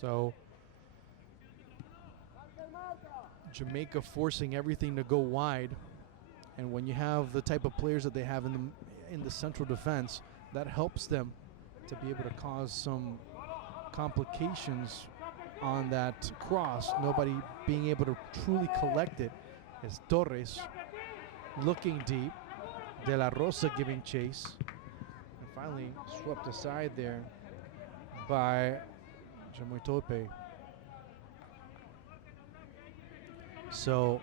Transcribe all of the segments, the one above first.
So Jamaica forcing everything to go wide, and when you have the type of players that they have in the central defense, that helps them to be able to cause some complications on that cross. Nobody being able to truly collect it. As Torres looking deep, De La Rosa giving chase, and finally swept aside there by Jamoitope. So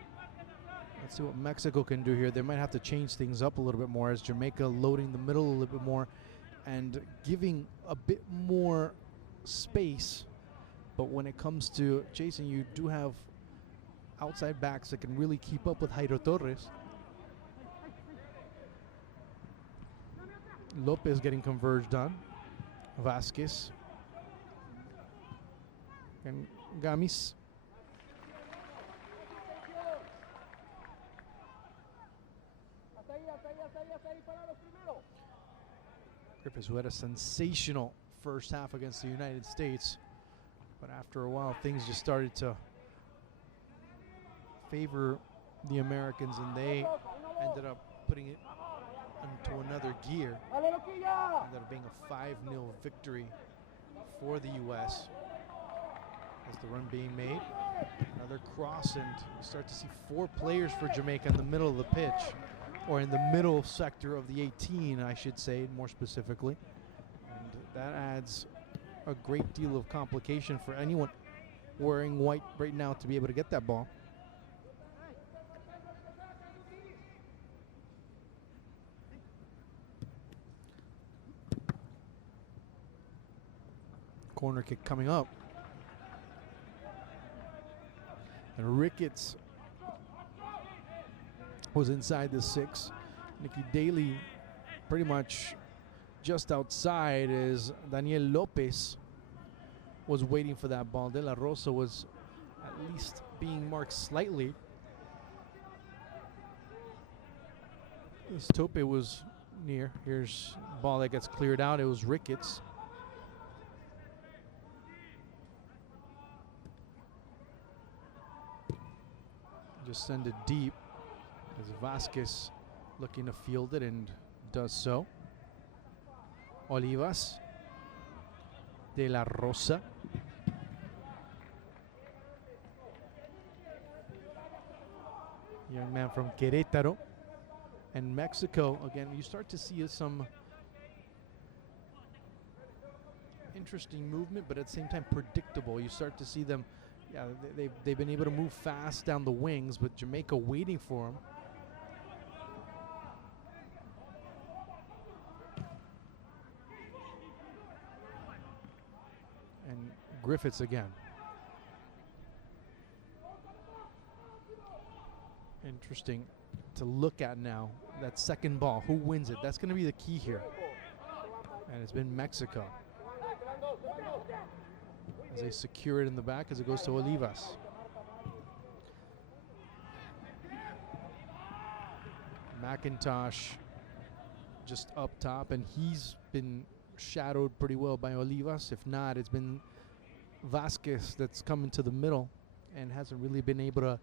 let's see what Mexico can do here. They might have to change things up a little bit more, as Jamaica loading the middle a little bit more and giving a bit more space. But when it comes to chasing, you do have outside backs that can really keep up with Jairo Torres. Lopez getting converged on. Vasquez. And Gamis. Griffiths, who had a sensational first half against the United States, but after a while things just started to favor the Americans, and they ended up putting it into another gear. Ended up being a 5-0 victory for the U.S. as the run being made. Another cross, and you start to see 4 players for Jamaica in the middle of the pitch, or in the middle sector of the 18, I should say, more specifically. And that adds a great deal of complication for anyone wearing white right now to be able to get that ball. Corner kick coming up. And Ricketts was inside the 6. Nicky Daly pretty much just outside, as Daniel Lopez was waiting for that ball. De La Rosa was at least being marked slightly. This Tope was near. Here's a ball that gets cleared out. It was Ricketts. Just send it deep, as Vasquez looking to field it, and does so. Olivas. De La Rosa. Young man from Querétaro. And Mexico, again, you start to see some interesting movement, but at the same time predictable. You start to see them, yeah, they've been able to move fast down the wings, but Jamaica waiting for them. And Griffiths again. Interesting to look at now. That second ball, who wins it? That's going to be the key here. And it's been Mexico, as they secure it in the back as it goes to Olivas. McIntosh just up top, and he's been shadowed pretty well by Olivas. If not, it's been Vasquez that's come into the middle and hasn't really been able to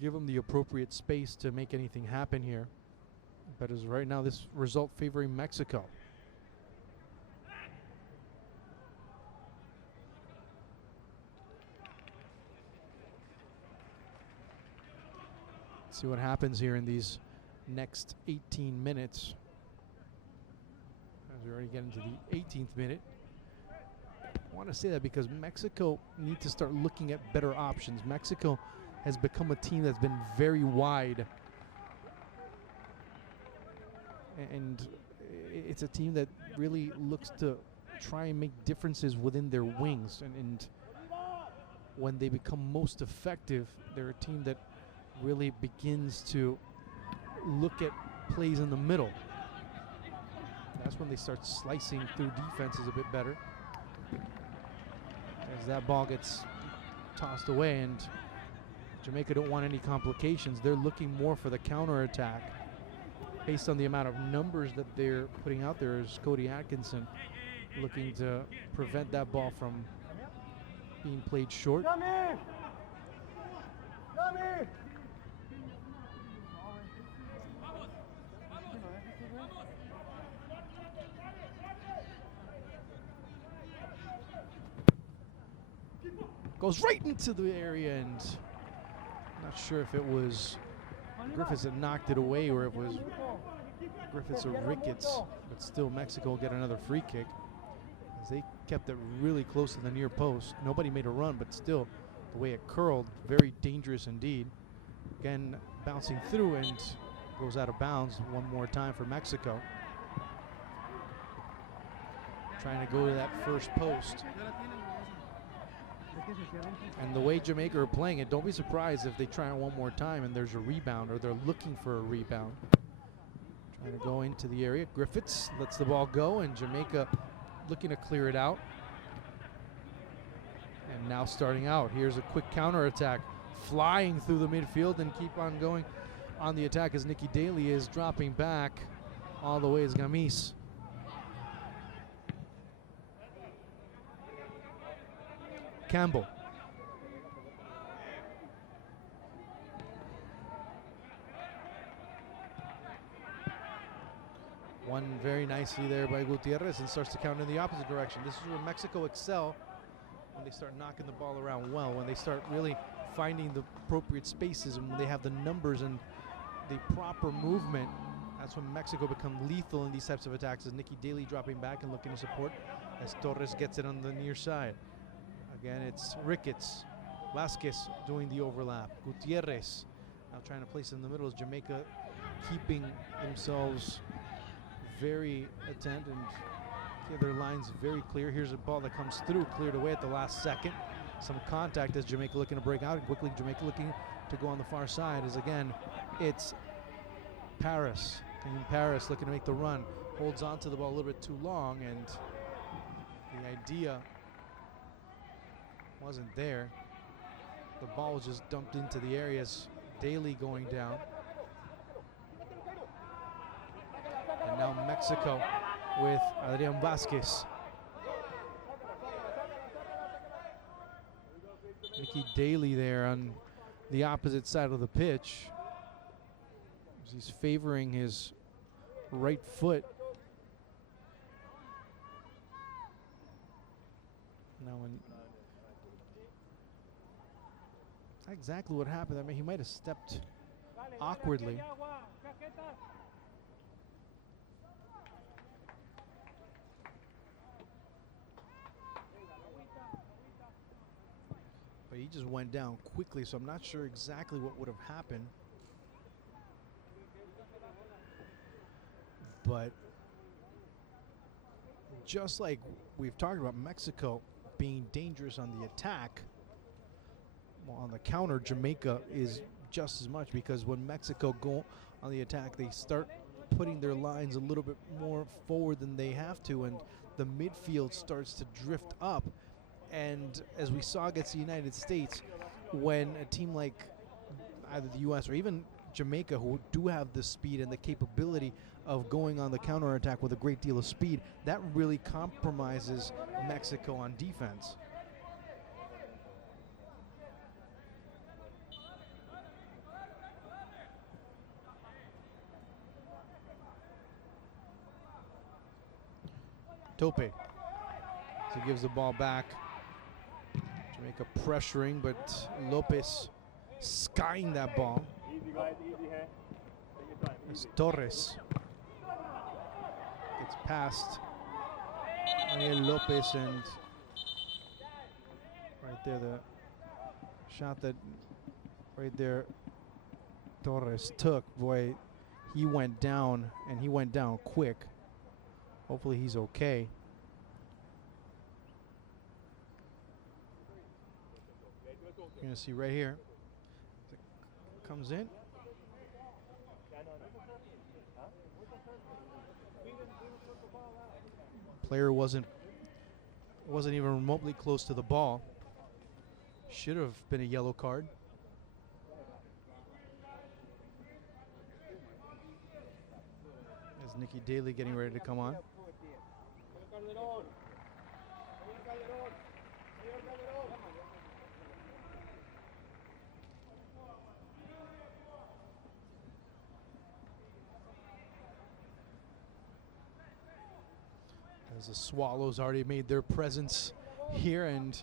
give him the appropriate space to make anything happen here. But as right now, this result favoring Mexico. See what happens here in these next 18 minutes. As we already get into the 18th minute. I want to say that because Mexico need to start looking at better options. Mexico has become a team that's been very wide. And it's a team that really looks to try and make differences within their wings. And when they become most effective, they're a team that really begins to look at plays in the middle. That's when they start slicing through defenses a bit better. As that ball gets tossed away, and Jamaica don't want any complications. They're looking more for the counterattack based on the amount of numbers that they're putting out there, as Cody Atkinson looking to prevent that ball from being played short. Goes right into the area, and not sure if it was Griffiths that knocked it away or it was Griffiths or Ricketts, but still Mexico get another free kick as they kept it really close to the near post. Nobody made a run, but still the way it curled, very dangerous indeed. Again, bouncing through and goes out of bounds one more time for Mexico. Trying to go to that first post. And the way Jamaica are playing it, don't be surprised if they try it one more time and there's a rebound, or they're looking for a rebound. Trying to go into the area. Griffiths lets the ball go, and Jamaica looking to clear it out. And now starting out. Here's a quick counter attack, flying through the midfield and keep on going on the attack as Nikki Daly is dropping back all the way as Gamis. Campbell. One very nicely there by Gutierrez, and starts to count in the opposite direction. This is where Mexico excel, when they start knocking the ball around well, when they start really finding the appropriate spaces, and when they have the numbers and the proper movement. That's when Mexico become lethal in these types of attacks, as Nikki Daly dropping back and looking to support as Torres gets it on the near side. Again, it's Ricketts. Vasquez doing the overlap. Gutierrez now trying to place in the middle as Jamaica keeping themselves very attent and keep their lines very clear. Here's a ball that comes through, cleared away at the last second. Some contact as Jamaica looking to break out, and quickly Jamaica looking to go on the far side as again it's Paris. And Paris looking to make the run. Holds on to the ball a little bit too long, and the idea wasn't there. The ball was just dumped into the areas. Daly going down. And now Mexico with Adrian Vasquez. Nikki Daly there on the opposite side of the pitch. He's favoring his right foot. Now when not exactly what happened. I mean, he might have stepped awkwardly. But he just went down quickly, so I'm not sure exactly what would have happened. But just like we've talked about Mexico being dangerous on the attack, well, on the counter, Jamaica is just as much, because when Mexico go on the attack, they start putting their lines a little bit more forward than they have to, and the midfield starts to drift up. And as we saw against the United States, when a team like either the U.S. or even Jamaica, who do have the speed and the capability of going on the counterattack with a great deal of speed, that really compromises Mexico on defense. Tope. So he gives the ball back. Jamaica pressuring, but Lopez skying that ball. As Torres gets past Ariel Lopez, and right there the shot that right there Torres took, boy, he went down, and he went down quick. Hopefully he's okay. You're going to see right here. Comes in. Player wasn't even remotely close to the ball. Should have been a yellow card. As Nikki Daly getting ready to come on. As the Swallows already made their presence here, and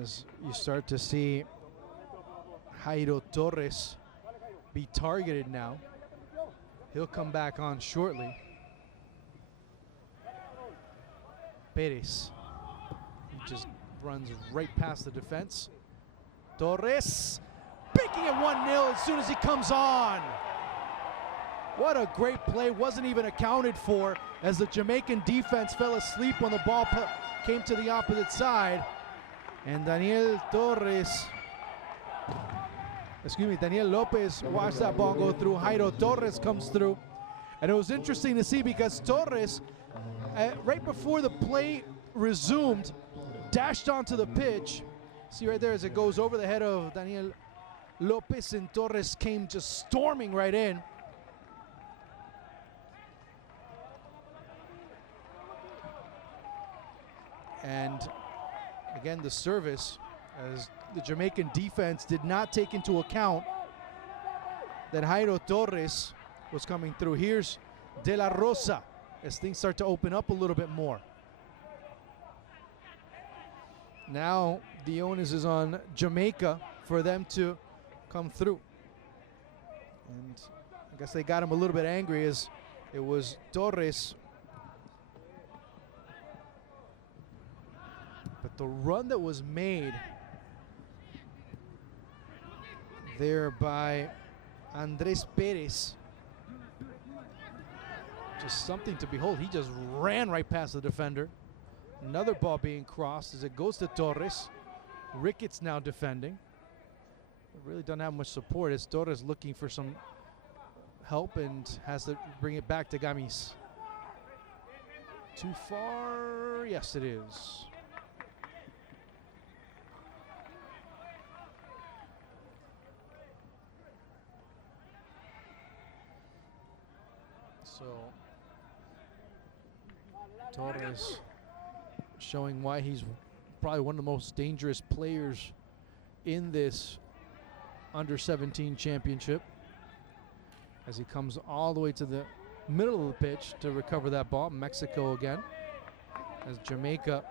as you start to see Jairo Torres be targeted now, he'll come back on shortly. Perez, he just runs right past the defense. Torres making it 1-0 as soon as he comes on. What a great play, wasn't even accounted for as the Jamaican defense fell asleep when the ball came to the opposite side. And Daniel Lopez watched that ball go through. Jairo Torres comes through. And it was interesting to see because Torres, right before the play resumed, dashed onto the pitch. See right there as it goes over the head of Daniel Lopez, and Torres came just storming right in. And again, the service, as the Jamaican defense did not take into account that Jairo Torres was coming through. Here's De La Rosa as things start to open up a little bit more. Now the onus is on Jamaica for them to come through. And I guess they got him a little bit angry as it was Torres. But the run that was made there by Andres Perez, just something to behold. He just ran right past the defender. Another ball being crossed as it goes to Torres. Ricketts now defending. Really don't have much support as Torres looking for some help and has to bring it back to Gamis. Too far? Yes, it is. So Torres showing why he's probably one of the most dangerous players in this Under-17 championship, as he comes all the way to the middle of the pitch to recover that ball. Mexico again, as Jamaica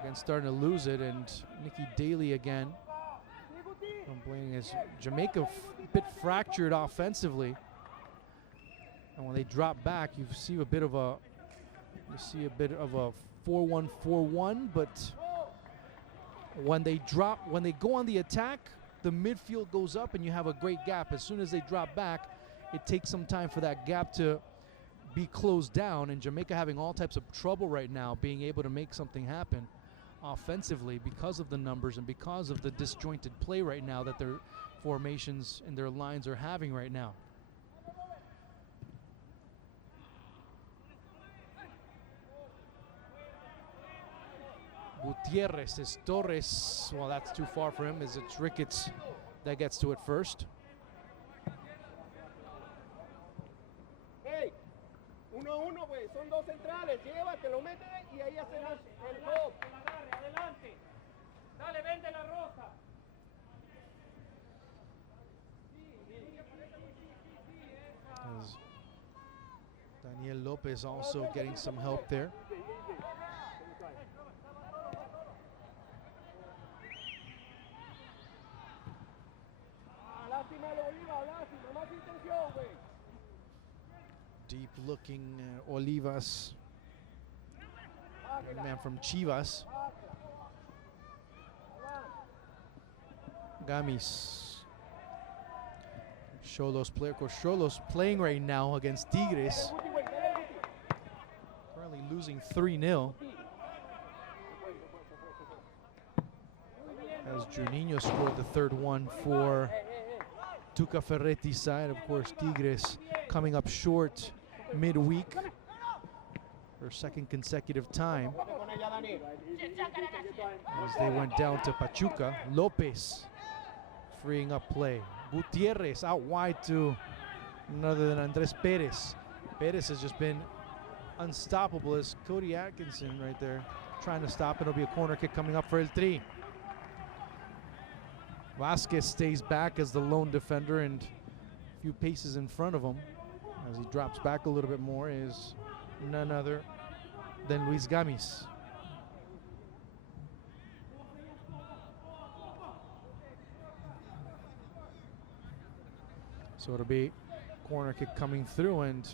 again starting to lose it, and Nicky Daly again complaining as Jamaica a bit fractured offensively. And when they drop back, you see a bit of a 4-1-4-1, but when they go on the attack, the midfield goes up and you have a great gap. As soon as they drop back, it takes some time for that gap to be closed down, and Jamaica having all types of trouble right now being able to make something happen offensively because of the numbers and because of the disjointed play right now that their formations and their lines are having right now. Gutierrez is Torres. Well, that's too far for him as it's Ricketts that gets to it first. Hey, 1-1, güey. Son dos centrales. Llévate, lo mete y ahí hacemos el gol. Adelante. Dale, vende la rosa. As Daniel Lopez also getting some help there. Deep looking Olivas, man from Chivas. Gamis. Xolos player. Of course, Xolos playing right now against Tigres. Currently losing 3-0. As Juninho scored the third one for Tuca Ferretti's side. Of course, Tigres coming up short midweek for second consecutive time as they went down to Pachuca. Lopez freeing up play. Gutierrez out wide to none other than Andres Perez. Perez has just been unstoppable as Cody Atkinson right there trying to stop. It'll be a corner kick coming up for El Tri. Vasquez stays back as the lone defender, and a few paces in front of him as he drops back a little bit more is none other than Luis Gamis. So it'll be corner kick coming through, and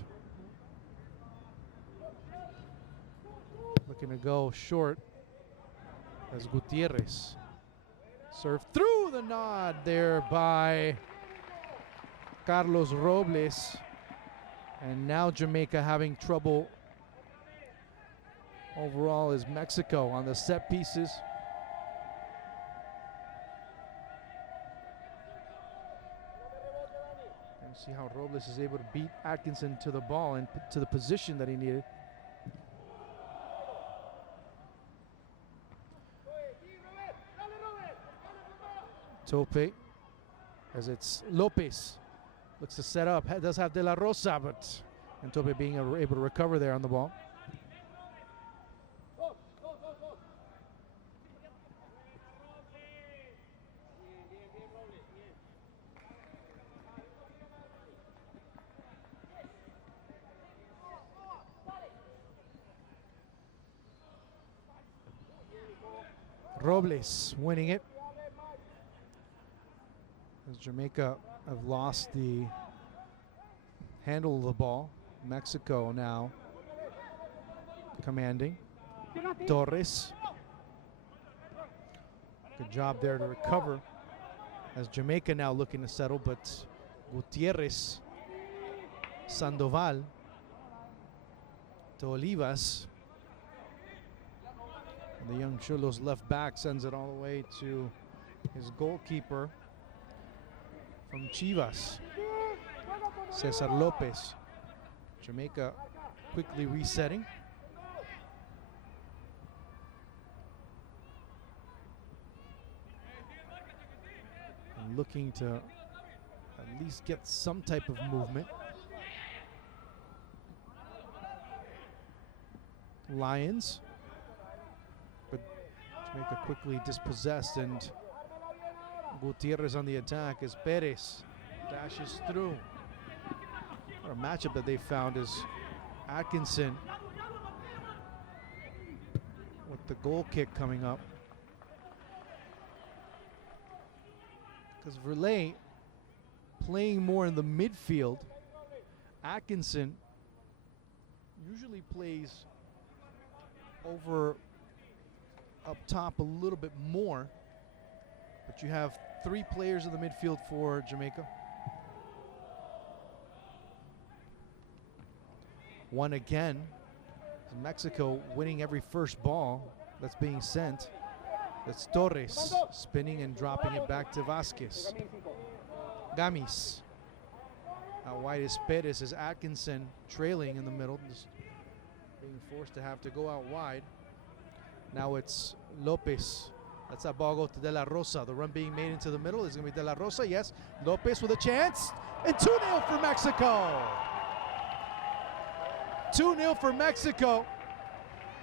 looking to go short as Gutierrez. Served through the nod there by Carlos Robles. And now Jamaica having trouble overall is Mexico on the set pieces. And see how Robles is able to beat Atkinson to the ball and to the position that he needed. Tope, as it's Lopez, looks to set up, does have De La Rosa, but and Tope being able to recover there on the ball. Robles winning it. As Jamaica have lost the handle of the ball. Mexico now commanding. Torres. Good job there to recover. As Jamaica now looking to settle, but Gutierrez, Sandoval, to Olivas. And the young Chulos left back sends it all the way to his goalkeeper from Chivas, Cesar Lopez. Jamaica quickly resetting. And looking to at least get some type of movement. Lions, but Jamaica quickly dispossessed, and Gutierrez on the attack as Perez dashes through. What a matchup that they found is Atkinson with the goal kick coming up. Because Verlet playing more in the midfield, Atkinson usually plays over up top a little bit more. But you have three players in the midfield for Jamaica. One again. Mexico winning every first ball that's being sent. That's Torres spinning and dropping it back to Vasquez. Gamis. Out wide is Perez as Atkinson trailing in the middle. Just being forced to have to go out wide. Now it's Lopez. That's that ball go to De La Rosa. The run being made into the middle is going to be De La Rosa. Yes, Lopez with a chance. And 2-0 for Mexico. 2-0 for Mexico.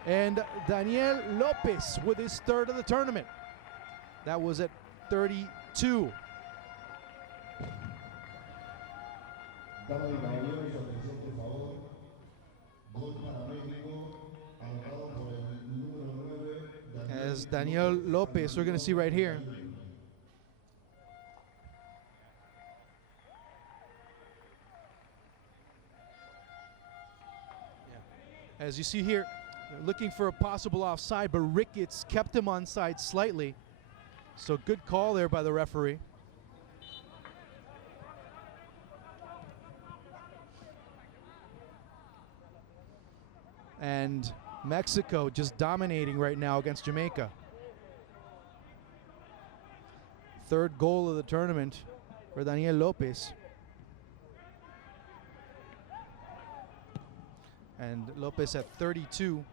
And Daniel Lopez with his third of the tournament. That was at 32. As Daniel Lopez, we're going to see right here. Yeah. As you see here, looking for a possible offside, but Ricketts kept him onside slightly. So good call there by the referee. And Mexico just dominating right now against Jamaica. Third goal of the tournament for Daniel Lopez. And Lopez at 32.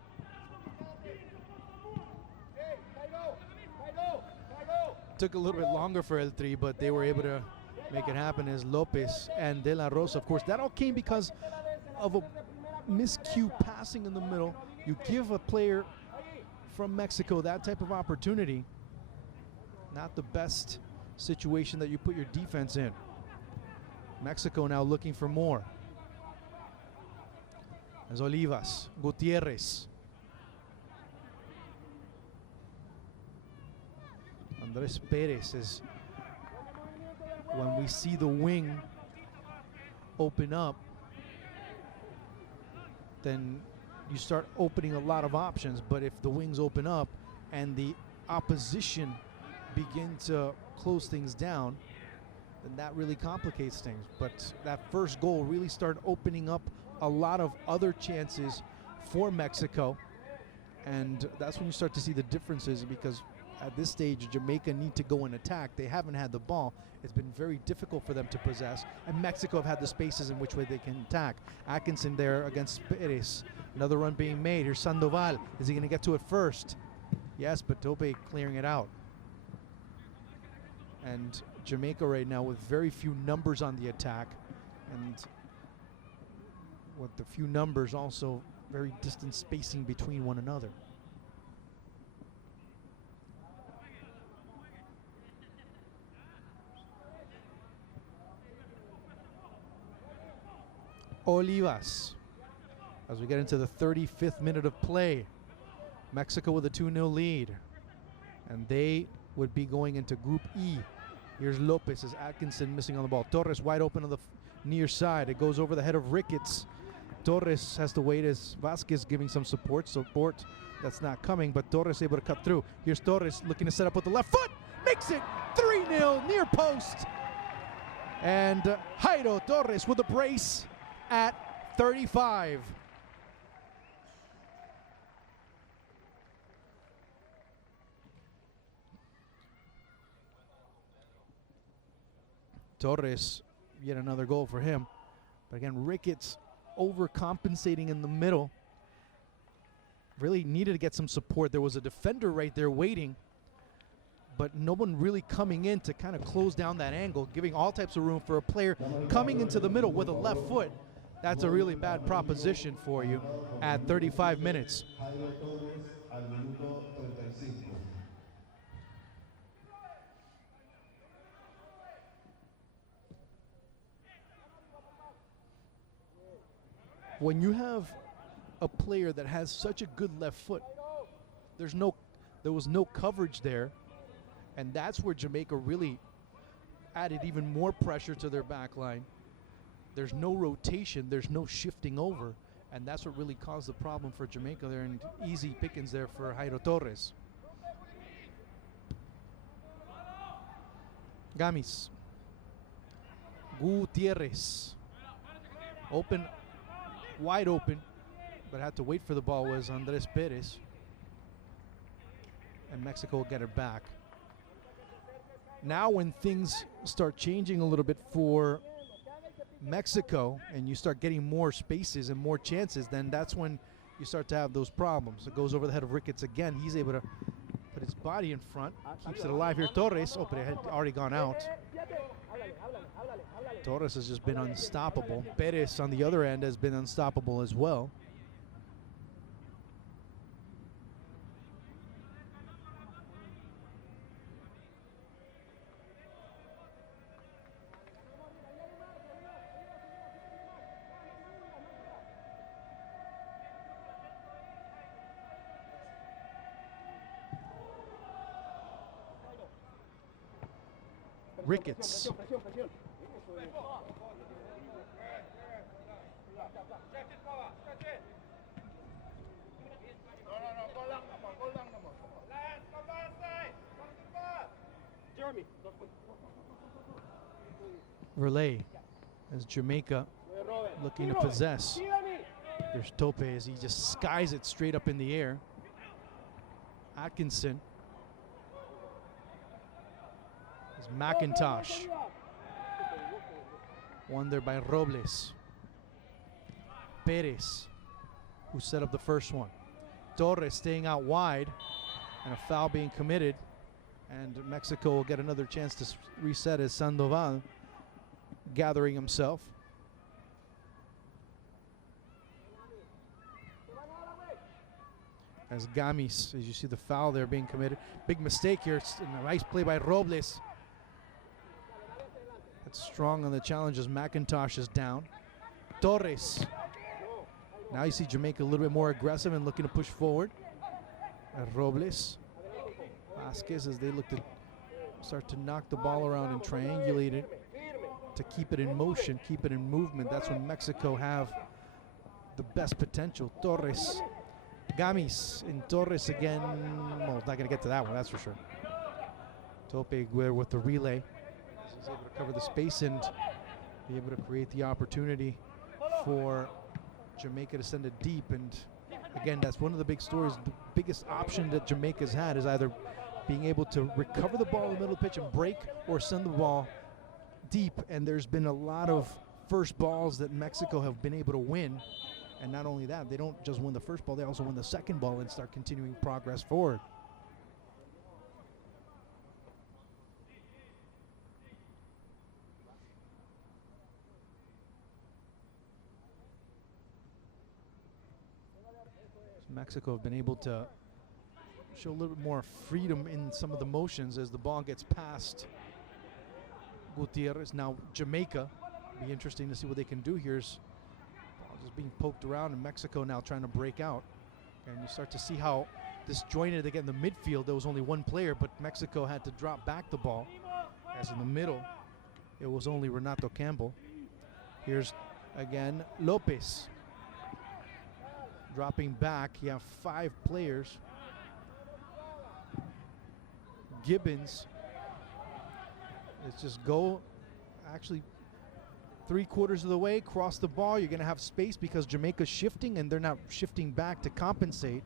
Took a little bit longer for El Tri, but they were able to make it happen as Lopez and De La Rosa. Of course, that all came because of a miscue passing in the middle. You give a player from Mexico that type of opportunity, not the best situation that you put your defense in. Mexico now looking for more. As Olivas, Gutierrez. Andres Perez is, when we see the wing open up, then you start opening a lot of options. But if the wings open up and the opposition begin to close things down, then that really complicates things. But that first goal really started opening up a lot of other chances for Mexico, and that's when you start to see the differences, because at this stage Jamaica need to go and attack. They haven't had the ball. It's been very difficult for them to possess, and Mexico have had the spaces in which way they can attack. Atkinson there against Perez. Another run being made. Here's Sandoval. Is he going to get to it first? Yes, but Tope clearing it out. And Jamaica right now with very few numbers on the attack, and with the few numbers also very distant spacing between one another. Olivas, as we get into the 35th minute of play. Mexico with a 2-0 lead, and they would be going into Group E. Here's Lopez as Atkinson missing on the ball. Torres wide open on the near side. It goes over the head of Ricketts. Torres has to wait as Vasquez giving some support that's not coming, but Torres able to cut through. Here's Torres looking to set up with the left foot. Makes it 3-0 near post. And Jairo Torres with a brace at 35. Torres, yet another goal for him. But again, Ricketts overcompensating in the middle. Really needed to get some support. There was a defender right there waiting, but no one really coming in to kind of close down that angle, giving all types of room for a player coming into the middle with a left foot. That's a really bad proposition for you at 35 minutes. When you have a player that has such a good left foot, there was no coverage there, and that's where Jamaica really added even more pressure to their back line. There's no rotation, there's no shifting over, and that's what really caused the problem for Jamaica there, and easy pickings there for Jairo Torres. Gamis. Gutierrez. Open, wide open, but had to wait for the ball was Andres Perez. And Mexico will get it back. Now when things start changing a little bit for Mexico and you start getting more spaces and more chances, then that's when you start to have those problems. It goes over the head of Ricketts again. He's able to put his body in front, keeps it alive here. Torres, but it had already gone out. Torres has just been unstoppable. Perez on the other end has been unstoppable as well. Ricketts. Relay as Jamaica looking to possess. There's Tope as he just skies it straight up in the air. Atkinson. McIntosh. Won there by Robles. Perez, who set up the first one. Torres staying out wide, and a foul being committed. And Mexico will get another chance to reset as Sandoval gathering himself. as Gamis, as you see the foul there being committed. Big mistake here. It's a nice play by Robles. That's strong on the challenge as McIntosh is down. Torres. Now you see Jamaica a little bit more aggressive and looking to push forward. Robles. Vasquez as they look to start to knock the ball around and triangulate it to keep it in motion, keep it in movement. That's when Mexico have the best potential. Torres. Gamis in Torres again. Well, not going to get to that one, that's for sure. Tope with the relay. He's able to cover the space and be able to create the opportunity for Jamaica to send it deep. And again, that's one of the big stories. The biggest option that Jamaica's had is either being able to recover the ball in the middle of the pitch and break, or send the ball deep. And there's been a lot of first balls that Mexico have been able to win. And not only that, they don't just win the first ball, they also win the second ball and start continuing progress forward. Mexico have been able to show a little bit more freedom in some of the motions as the ball gets past Gutierrez. Now Jamaica, be interesting to see what they can do here. Ball just being poked around, and Mexico now trying to break out. And you start to see how disjointed they get in the midfield. There was only one player, but Mexico had to drop back the ball. As in the middle, it was only Renato Campbell. Here's again Lopez. Dropping back, you have 5 players. Gibbons. Let's just go actually 3/4 of the way, cross the ball. You're going to have space because Jamaica's shifting and they're not shifting back to compensate.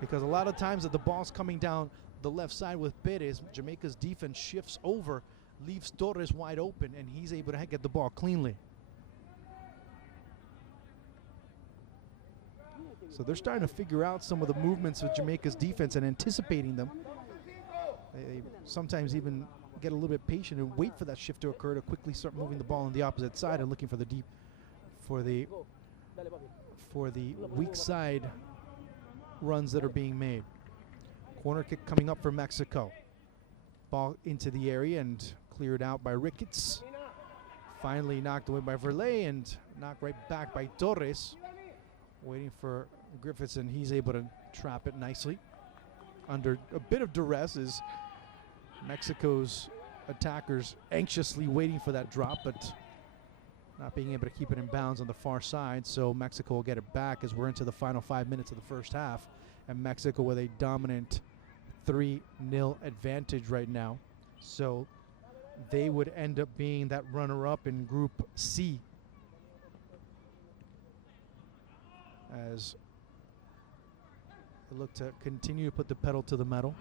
Because a lot of times that the ball's coming down the left side with Perez, Jamaica's defense shifts over, leaves Torres wide open, and he's able to get the ball cleanly. So they're starting to figure out some of the movements of Jamaica's defense and anticipating them. They sometimes even get a little bit patient and wait for that shift to occur to quickly start moving the ball on the opposite side and looking for the deep, for the weak side runs that are being made. Corner kick coming up for Mexico. Ball into the area and cleared out by Ricketts. Finally knocked away by Verley and knocked right back by Torres. Waiting for Griffiths, and he's able to trap it nicely. Under a bit of duress is Mexico's attackers anxiously waiting for that drop, but not being able to keep it in bounds on the far side. So Mexico will get it back as we're into the final 5 minutes of the first half. And Mexico with a dominant 3-0 advantage right now. So they would end up being that runner-up in Group C. As they look to continue to put the pedal to the metal.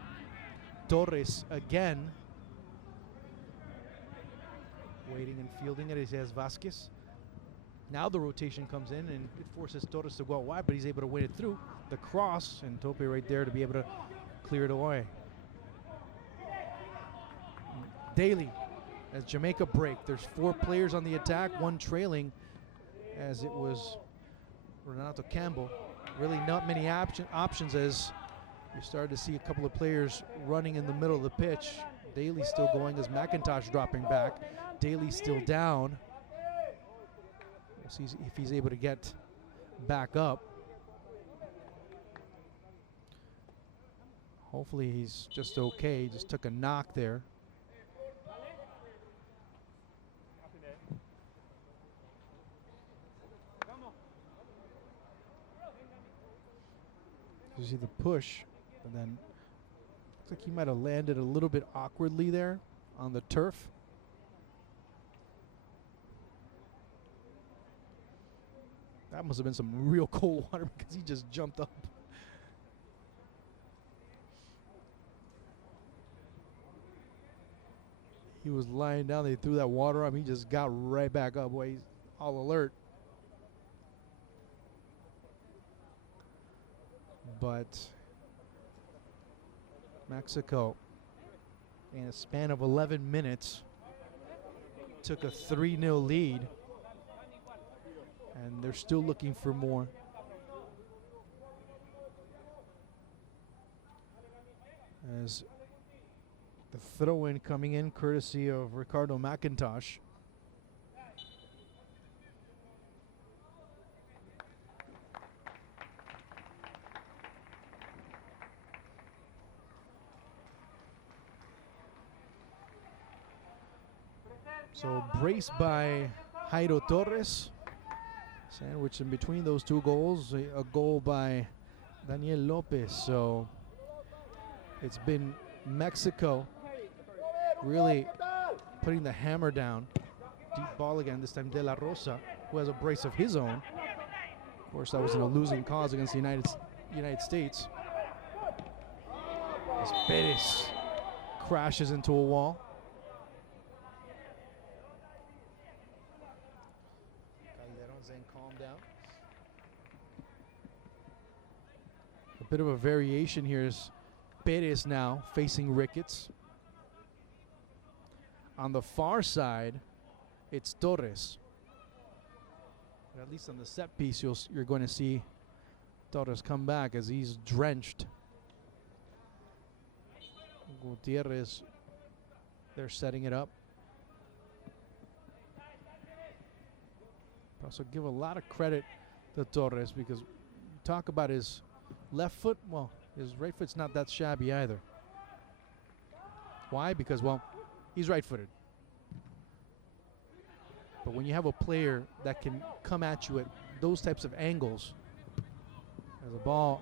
Torres again. Waiting and fielding it as he has Vasquez. Now the rotation comes in and it forces Torres to go out wide, but he's able to win it through. The cross, and Tope right there to be able to clear it away. Daly as Jamaica break. There's 4 players on the attack, 1 trailing, as it was Renato Campbell. Really not many options as you started to see a couple of players running in the middle of the pitch. Daly still going as McIntosh dropping back. Daly still down. We'll see if he's able to get back up. Hopefully he's just okay. Just took a knock there. You see the push, and then looks like he might have landed a little bit awkwardly there on the turf. That must have been some real cold water because he just jumped up. He was lying down, they threw that water on him, he just got right back up. Boy, he's all alert. But Mexico, in a span of 11 minutes, took a 3-0 lead, and they're still looking for more. as the throw-in coming in courtesy of Ricardo McIntosh. So braced by Jairo Torres. Sandwiched in between those two goals, a goal by Daniel Lopez. So it's been Mexico really putting the hammer down. Deep ball again, this time De La Rosa, who has a brace of his own. Of course, that was in a losing cause against the United States. As Perez crashes into a wall. Calm down. A bit of a variation here is Perez now facing Ricketts. On the far side, it's Torres. But at least on the set piece, you're going to see Torres come back as he's drenched. Gutierrez, they're setting it up. Also give a lot of credit to Torres because talk about his left foot. Well, his right foot's not that shabby either. Why? Because, well, he's right-footed. But when you have a player that can come at you at those types of angles, as the ball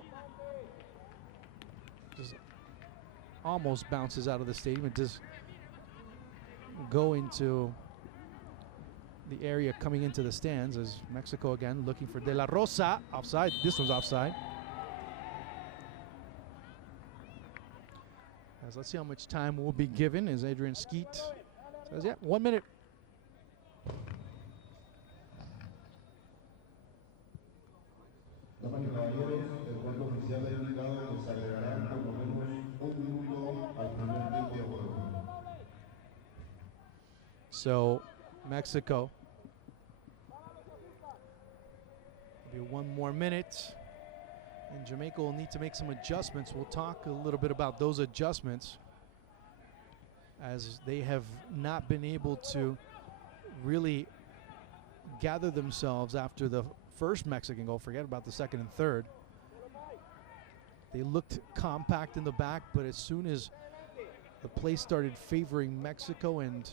just almost bounces out of the stadium, it does go into the area coming into the stands as Mexico again looking for De La Rosa. Offside. This one's offside. As let's see how much time will be given as Adrian Skeet says, yeah, 1 minute. So Mexico, maybe 1 more minute, and Jamaica will need to make some adjustments. We'll talk a little bit about those adjustments as they have not been able to really gather themselves after the first Mexican goal. Forget about the second and third. They looked compact in the back, but as soon as the play started favoring Mexico and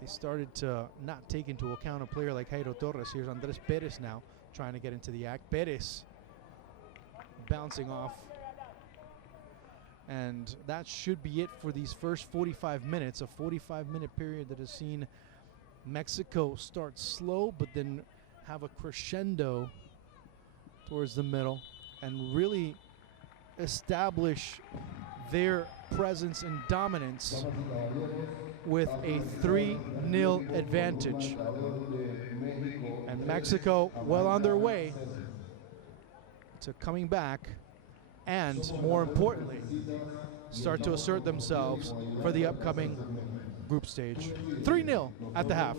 they started to not take into account a player like Jairo Torres. Here's Andres Perez now trying to get into the act. Perez bouncing off. And that should be it for these first 45 minutes, a 45-minute period that has seen Mexico start slow but then have a crescendo towards the middle and really establish their presence and dominance with a 3-0 advantage. And Mexico well on their way to coming back and, more importantly, start to assert themselves for the upcoming group stage. 3-0 at the half.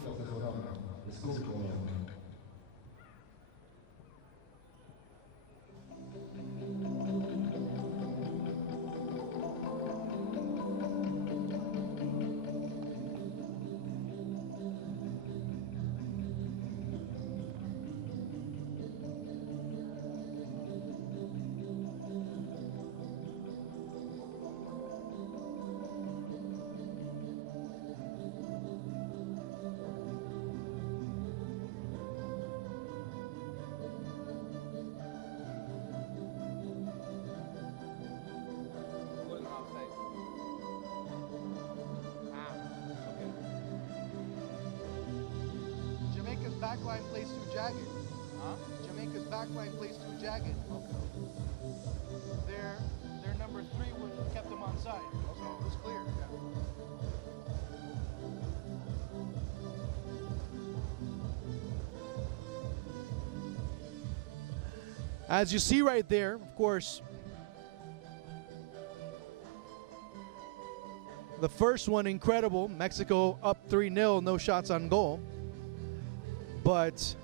Backline plays too jagged. Huh? Jamaica's backline plays too jagged. Okay. Their number 3 would have kept them on side. Okay. So it was clear. Yeah. As you see right there, of course, the first one incredible. Mexico up 3-0, no shots on goal. But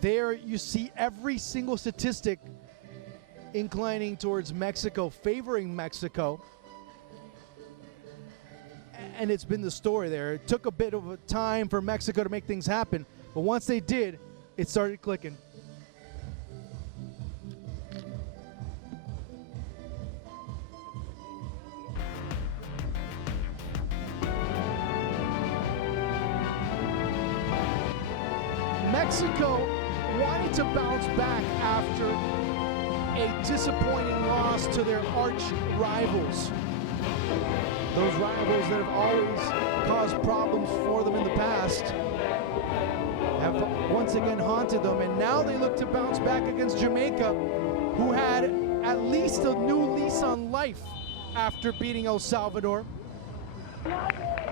there you see every single statistic inclining towards Mexico, favoring Mexico. And it's been the story there. It took a bit of a time for Mexico to make things happen, but once they did, it started clicking. Mexico wanted to bounce back after a disappointing loss to their arch rivals. Those rivals that have always caused problems for them in the past have once again haunted them, and now they look to bounce back against Jamaica, who had at least a new lease on life after beating El Salvador.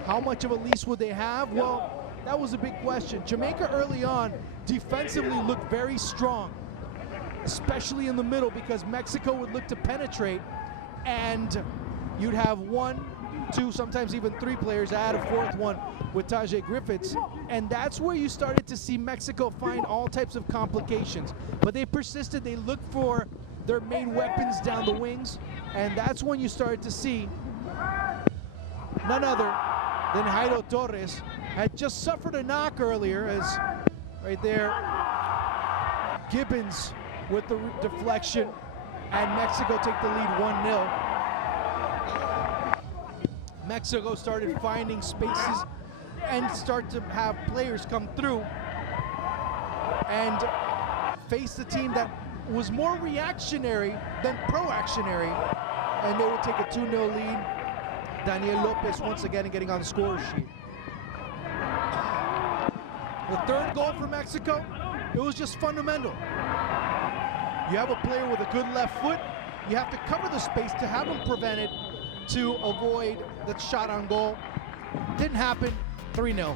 How much of a lease would they have? Well, that was a big question. Jamaica early on defensively looked very strong, especially in the middle, because Mexico would look to penetrate, and you'd have one, two, sometimes even three players. Add a fourth one with Tajay Griffiths, and that's where you started to see Mexico find all types of complications. But they persisted. They looked for their main weapons down the wings, and that's when you started to see none other than Jairo Torres. Had just suffered a knock earlier, as right there, Gibbons with the deflection, and Mexico take the lead 1-0. Mexico started finding spaces and start to have players come through and face the team that was more reactionary than proactionary, and they would take a 2-0 lead. Daniel Lopez once again getting on the score sheet. The third goal for Mexico, it was just fundamental. You have a player with a good left foot, you have to cover the space to have him prevented to avoid the shot on goal. Didn't happen. 3-0.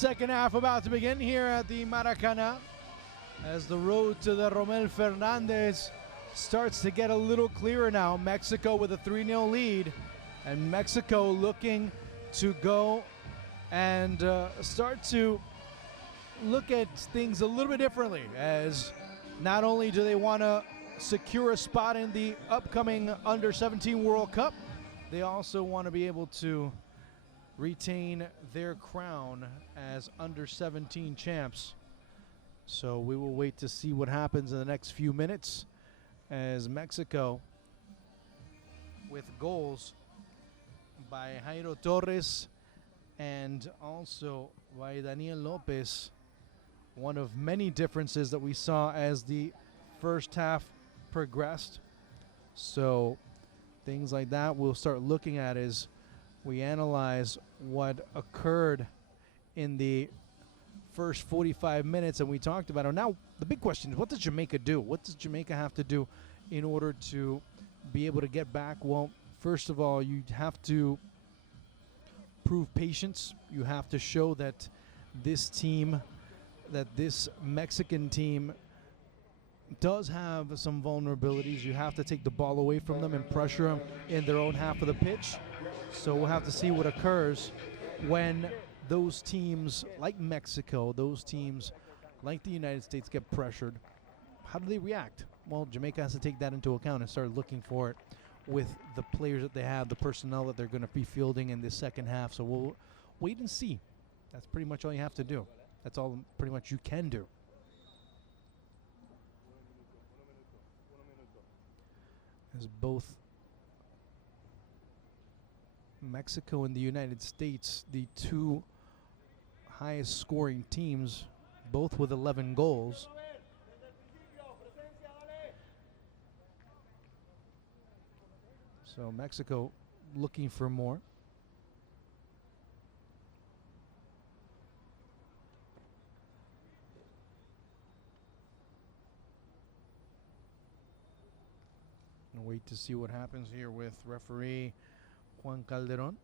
second half about to begin here at the Maracana as the road to the Romel Fernandez starts to get a little clearer now. Mexico with a 3-0 lead, and Mexico looking to go and start to look at things a little bit differently, as not only do they want to secure a spot in the upcoming Under-17 World Cup, they also want to be able to retain their crown as Under-17 champs. So we will wait to see what happens in the next few minutes as Mexico, with goals by Jairo Torres and also by Daniel Lopez, one of many differences that we saw as the first half progressed. So things like that we'll start looking at as we analyze what occurred in the first 45 minutes, and we talked about it. Now the big question is, what does Jamaica do? What does Jamaica have to do in order to be able to get back? Well, first of all, you have to prove patience. You have to show that this team, that this Mexican team does have some vulnerabilities. You have to take the ball away from them and pressure them in their own half of the pitch. So we'll have to see what occurs when those teams like Mexico, those teams like the United States get pressured. How do they react? Well, Jamaica has to take that into account and start looking for it with the players that they have, the personnel that they're going to be fielding in the second half. So we'll wait and see. That's pretty much all you have to do. That's all pretty much you can do. As both Mexico and the United States, the two highest scoring teams, both with 11 goals. So Mexico looking for more. And wait to see what happens here with referee Juan Calderon.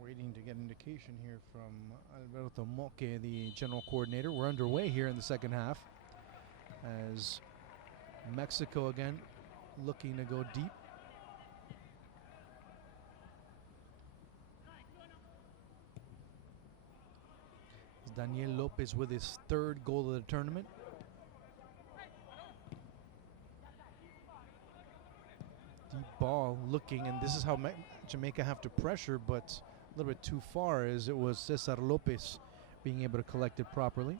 Waiting to get indication here from Alberto Moque, the general coordinator. We're underway here in the second half as Mexico again looking to go deep. Daniel Lopez with his third goal of the tournament. Deep ball looking, and this is how Jamaica have to pressure, but a little bit too far, as it was Cesar Lopez being able to collect it properly.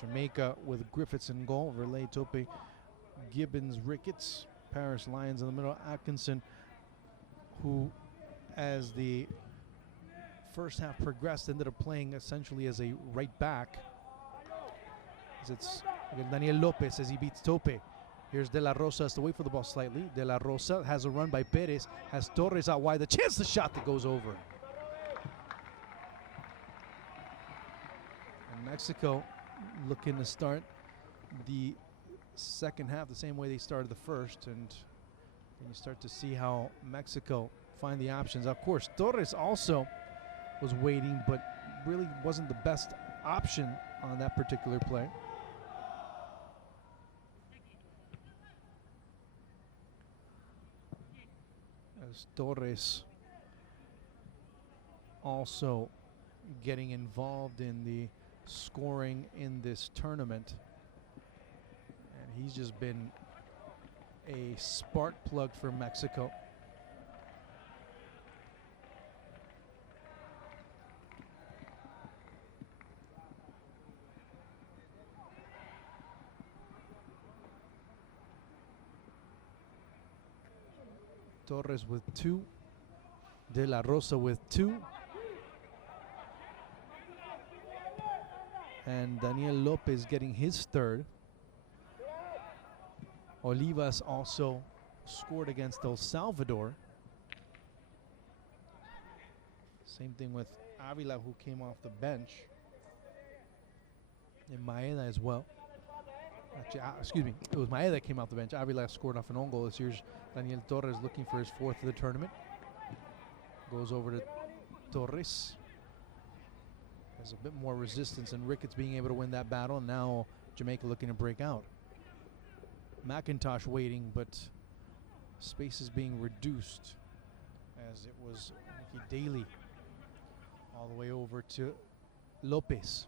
Jamaica with Griffiths in goal, Verley, Tope, Gibbons, Ricketts, Paris Lions in the middle, Atkinson, who as the first half progressed ended up playing essentially as a right back. As it's again, Daniel Lopez as he beats Tope. Here's De La Rosa, has to wait for the ball slightly. De La Rosa has a run by Perez, has Torres out wide, the chance, the shot that goes over. And Mexico looking to start the second half the same way they started the first, and you start to see how Mexico find the options. Of course, Torres also was waiting, but really wasn't the best option on that particular play. As Torres also getting involved in the scoring in this tournament, and he's just been a spark plug for Mexico. Torres with 2, De La Rosa with 2, and Daniel Lopez getting his third. Olivas also scored against El Salvador. Same thing with Avila, who came off the bench. And Maeda as well. Actually, excuse me, it was Maeda that came off the bench. Avila scored off an own goal. This year's Daniel Torres looking for his 4th of the tournament. Goes over to Torres. Has a bit more resistance, and Ricketts being able to win that battle. And now Jamaica looking to break out. McIntosh waiting, but space is being reduced as it was Nicky Daly all the way over to Lopez.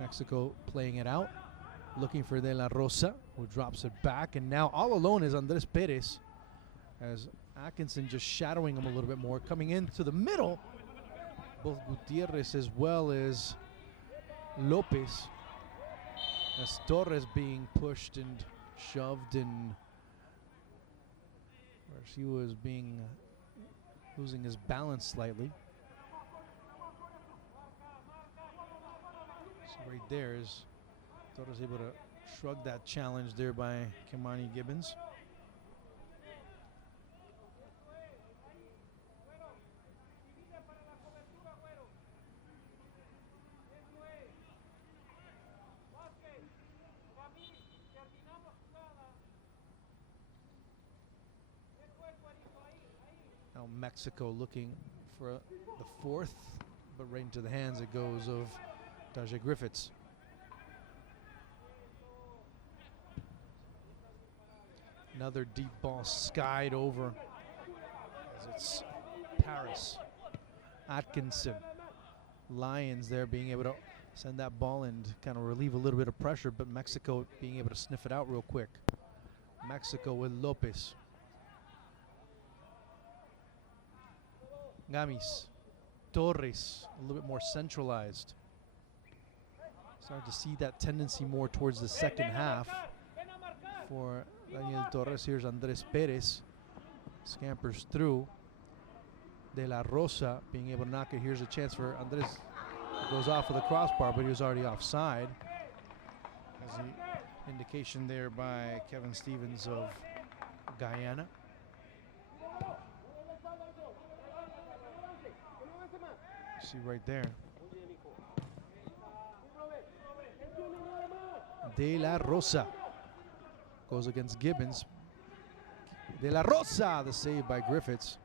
Mexico playing it out, looking for De La Rosa, who drops it back, and now all alone is Andres Perez, as Atkinson just shadowing him a little bit more, coming into the middle. Both Gutierrez as well as Lopez, as Torres being pushed and shoved, and he was losing his balance slightly. So right there is Torres able to shrug that challenge there by Kimani Gibbons. Now Mexico looking for the 4th, but right into the hands it goes of Tajay Griffiths. Another deep ball skied over as it's Paris. Atkinson. Lions there being able to send that ball and kind of relieve a little bit of pressure, but Mexico being able to sniff it out real quick. Mexico with Lopez. Gamis. Torres, a little bit more centralized. Starting to see that tendency more towards the second half for Daniel Torres. Here's Andres Perez. Scampers through. De La Rosa being able to knock it. Here's a chance for Andres. It goes off with a crossbar, but he was already offside. As an indication there by Kevin Stevens of Guyana. See right there. De La Rosa goes against Gibbons. De La Rosa, the save by Griffiths.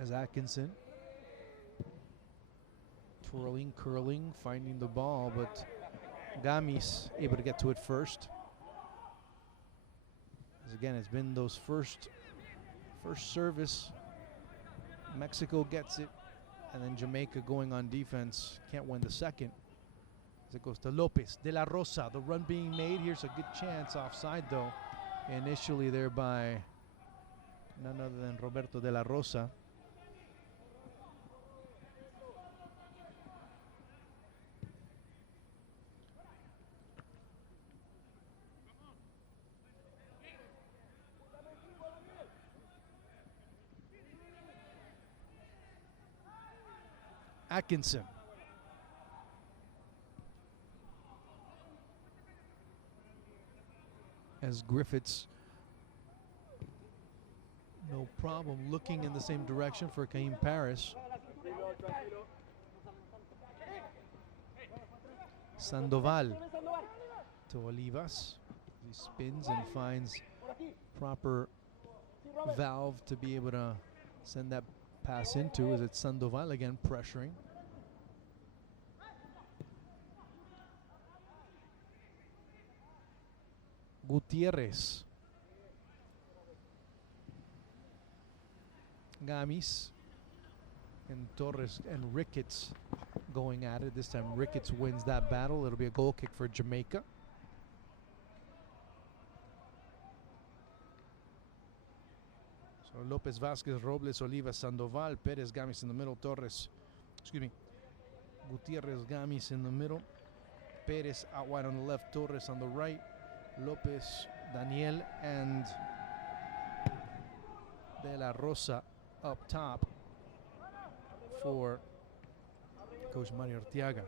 As Atkinson twirling, curling, finding the ball, but Gamis able to get to it first. As again, it's been those first service. Mexico gets it, and then Jamaica going on defense can't win the second. As it goes to Lopez. De La Rosa, the run being made. Here's a good chance, offside though, initially there by none other than Roberto De La Rosa. Atkinson. As Griffiths, no problem, looking in the same direction for Caim Paris. Sandoval to Olivas. He spins and finds proper valve to be able to send that pass into, as it's Sandoval again pressuring. Gutierrez. Gamis and Torres and Ricketts going at it. This time Ricketts wins that battle. It'll be a goal kick for Jamaica. So Lopez, Vasquez, Robles, Olivas, Sandoval, Perez, Gamis in the middle, Torres, Gutierrez, Gamis in the middle, Perez out wide on the left, Torres on the right, Lopez, Daniel, and De La Rosa up top. for Coach Mario Arteaga.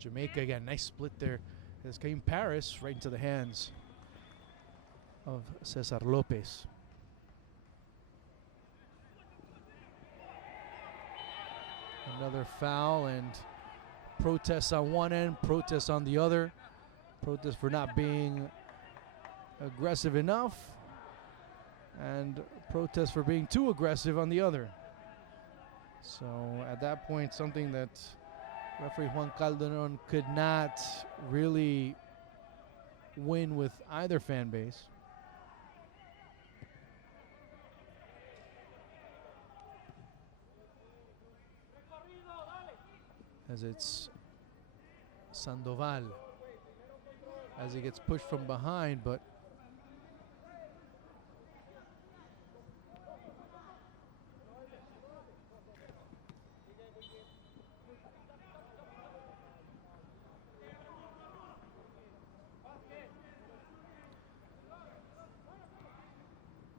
Jamaica again, nice split there. As came Paris right into the hands of Cesar Lopez. Another foul and protests on one end, protests on the other. Protests for not being aggressive enough, and protests for being too aggressive on the other. So at that point, something that referee Juan Calderon could not really win with either fan base. As it's Sandoval as he gets pushed from behind, but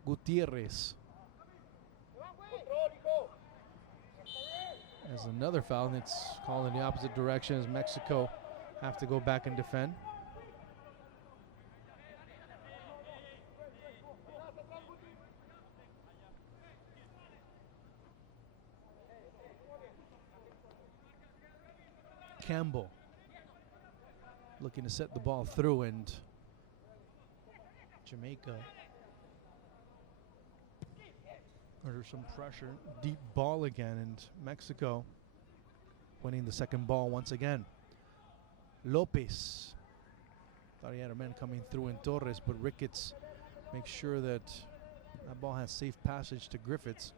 Gutierrez as another foul, and it's called in the opposite direction as Mexico have to go back and defend. Campbell looking to set the ball through, and Jamaica under some pressure. Deep ball again, and Mexico winning the second ball once again. Lopez thought he had a man coming through in Torres, but Ricketts makes sure that that ball has safe passage to Griffiths.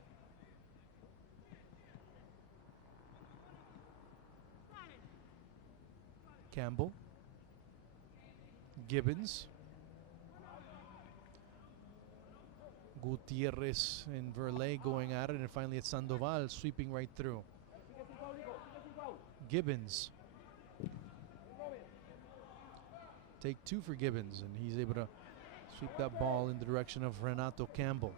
Campbell, Gibbons, Gutierrez and Verley going at it, and finally it's Sandoval sweeping right through. Gibbons. Take two for Gibbons, and he's able to sweep that ball in the direction of Renato Campbell.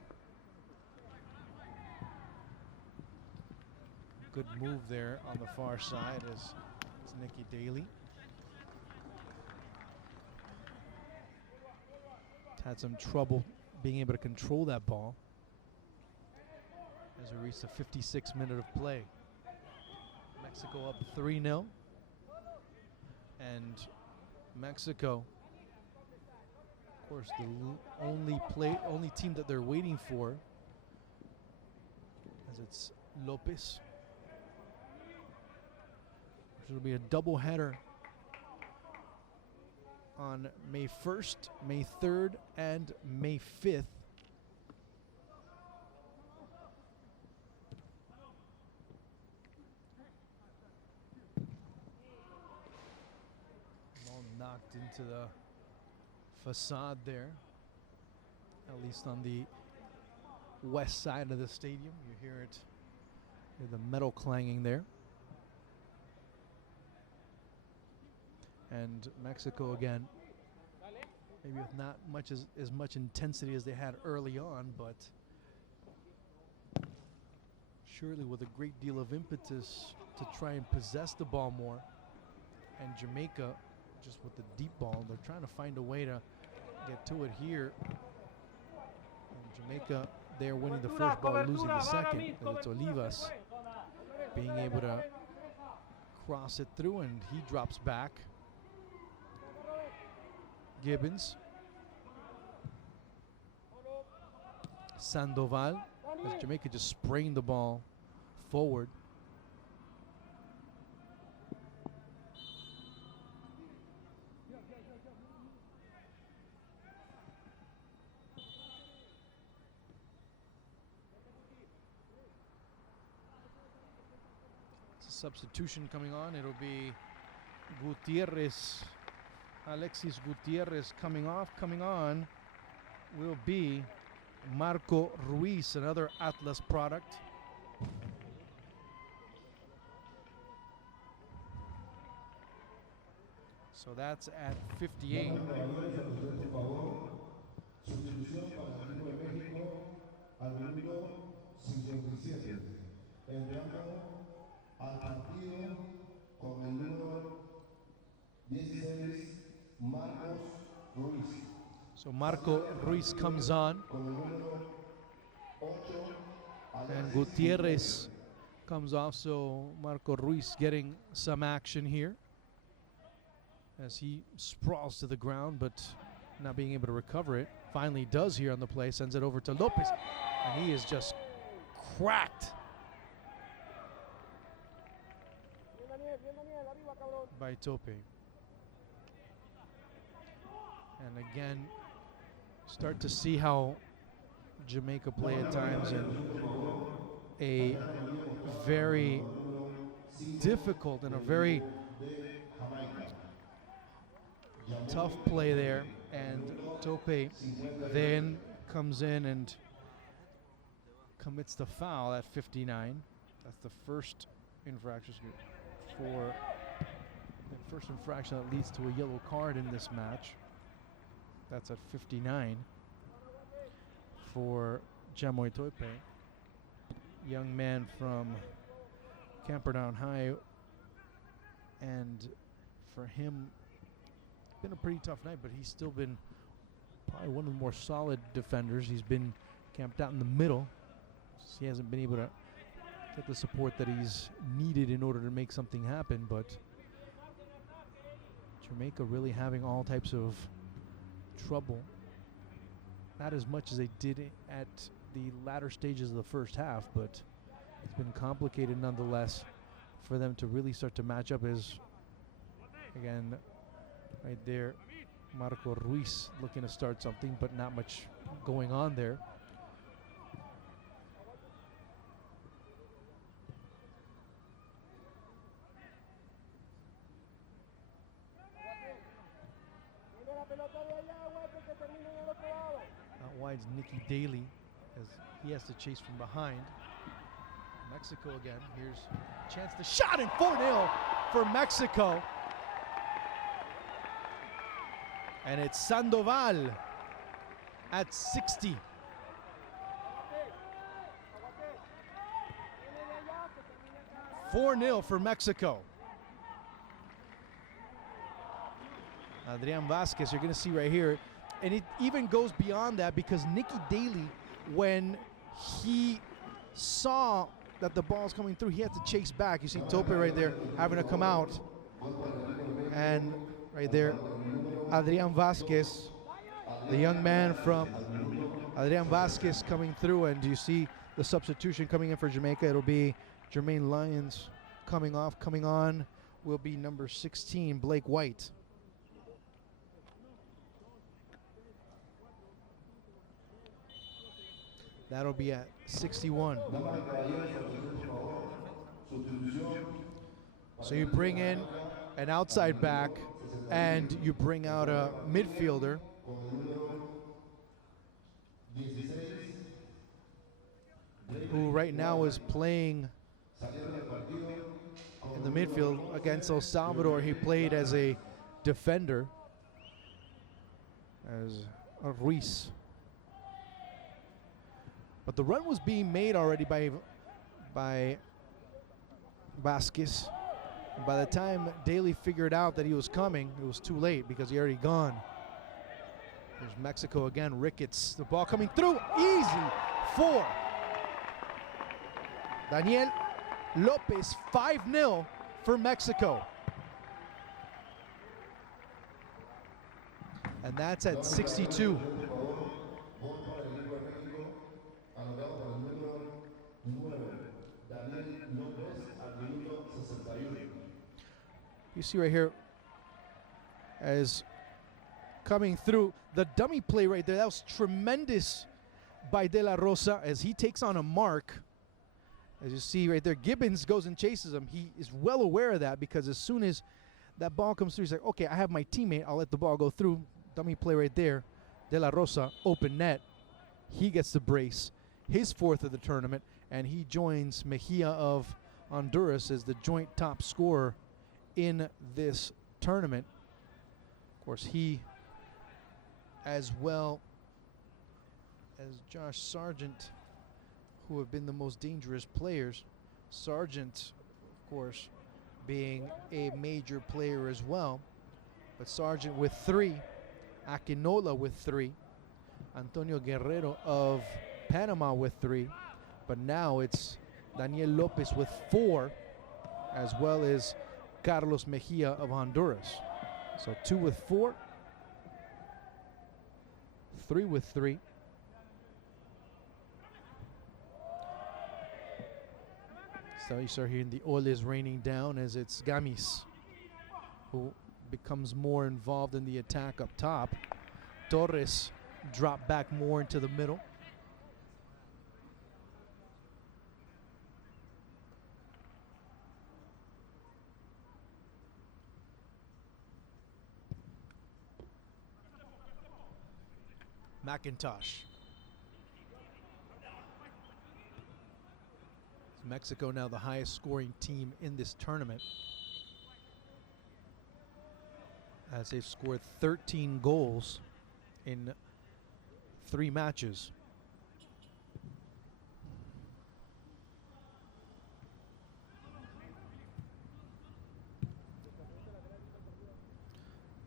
Good move there on the far side as it's Nicky Daly. Had some trouble being able to control that ball as we reach the 56th minute of play. Mexico up 3-0, and Mexico, of course, the only team that they're waiting for, as it's Lopez. It'll be a doubleheader on May 1st, May 3rd, and May 5th. Ball knocked into the facade there, at least on the west side of the stadium. You hear it, hear the metal clanging there. And Mexico again, maybe with not much as much intensity as they had early on, but surely with a great deal of impetus to try and possess the ball more. And Jamaica, just with the deep ball, they're trying to find a way to get to it here. And Jamaica, they're winning the first ball, losing the second. And it's Olivas being able to cross it through, and he drops back. Gibbons, Sandoval, as Jamaica just spraying the ball forward. substitution coming on. It'll be Gutierrez. Alexis Gutierrez coming off. Coming on will be Marco Ruiz, another Atlas product. So that's at 58. So Marco Ruiz comes on, and Gutierrez comes off. So Marco Ruiz getting some action here as he sprawls to the ground, but not being able to recover it. Finally does here on the play, sends it over to Lopez, and he is just cracked by Tope. And again, start to see how Jamaica play at times, and a very difficult and a very tough play there. And Tope then comes in and commits the foul at 59. That's the first infraction that leads to a yellow card in this match. That's at 59 for Jamoy Tope, young man from Camperdown High, and for him, it's been a pretty tough night, but he's still been probably one of the more solid defenders. He's been camped out in the middle, so he hasn't been able to get the support that he's needed in order to make something happen, but Jamaica really having all types of trouble, not as much as they did at the latter stages of the first half, but it's been complicated nonetheless for them to really start to match up. As again, right there, Marco Ruiz looking to start something, but not much going on there. Out wide's Nicky Daly, as he has to chase from behind. Mexico again. Here's a chance to shot, and 4-0 for Mexico. And it's Sandoval at 60. $4-0 for Mexico. Adrian Vasquez, you're going to see right here. And it even goes beyond that, because Nicky Daly, when he saw that the ball's coming through, he had to chase back. You see Tope right there having to come out. And right there, Adrian Vasquez, the young man from Adrian Vasquez coming through. And you see the substitution coming in for Jamaica. It'll be Jermaine Lyons coming off. Coming on will be number 16, Blake White. That'll be at 61. So you bring in an outside back and you bring out a midfielder. Who right now is playing in the midfield. Against El Salvador, he played as a defender, as a Ruiz. But the run was being made already by Vasquez. And by the time Daly figured out that he was coming, it was too late because he already gone. There's Mexico again, Ricketts. The ball coming through, easy for Daniel Lopez. 5-0 for Mexico. And that's at 62. You see right here, as coming through the dummy play right there, that was tremendous by De La Rosa as he takes on a mark. As you see right there, Gibbons goes and chases him. He is well aware of that because as soon as that ball comes through, he's like, okay, I have my teammate. I'll let the ball go through. Dummy play right there. De La Rosa, open net. He gets the brace, his fourth of the tournament, and he joins Mejia of Honduras as the joint top scorer in this tournament. Of course, he, as well as Josh Sargent, who have been the most dangerous players. Sargent, of course, being a major player as well. But Sargent with 3, Aquinola with 3, Antonio Guerrero of Panama with 3, but now it's Daniel Lopez with 4, as well as Carlos Mejia of Honduras. So 2 with 4, 3 with 3. So you start hearing the oles raining down as it's Gamis who becomes more involved in the attack up top. Torres dropped back more into the middle. McIntosh. Mexico now the highest scoring team in this tournament, as they've scored 13 goals in 3 matches.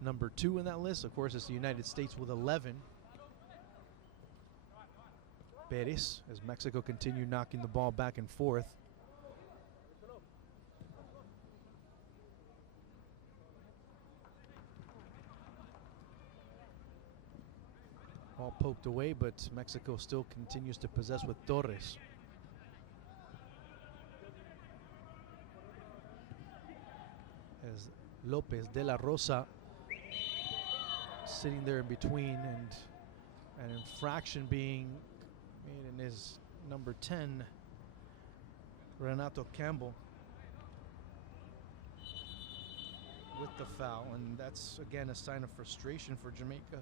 Number 2 in that list, of course, is the United States with 11. Perez, as Mexico continue knocking the ball back and forth. Ball poked away, but Mexico still continues to possess with Torres. As Lopez, De La Rosa sitting there in between, and an infraction being made in his number 10, Renato Campbell, with the foul, and that's again a sign of frustration for Jamaica.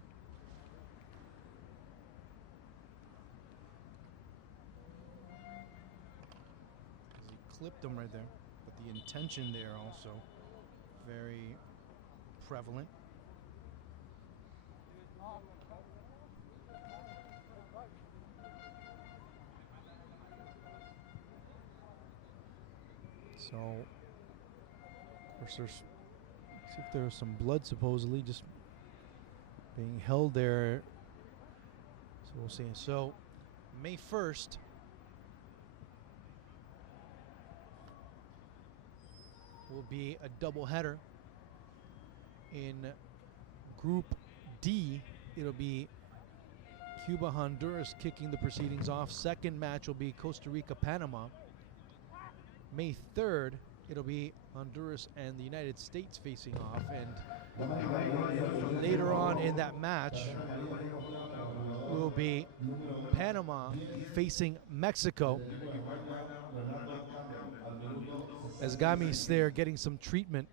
He clipped him right there, but the intention there also very prevalent. So, of course, see if there was some blood supposedly just being held there. So we'll see. So, May 1st, will be a doubleheader. In Group D, it'll be Cuba, Honduras kicking the proceedings off. Second match will be Costa Rica, Panama. May 3rd, it'll be Honduras and the United States facing off. And later on in that match will be Panama facing Mexico. As Gamis there getting some treatment.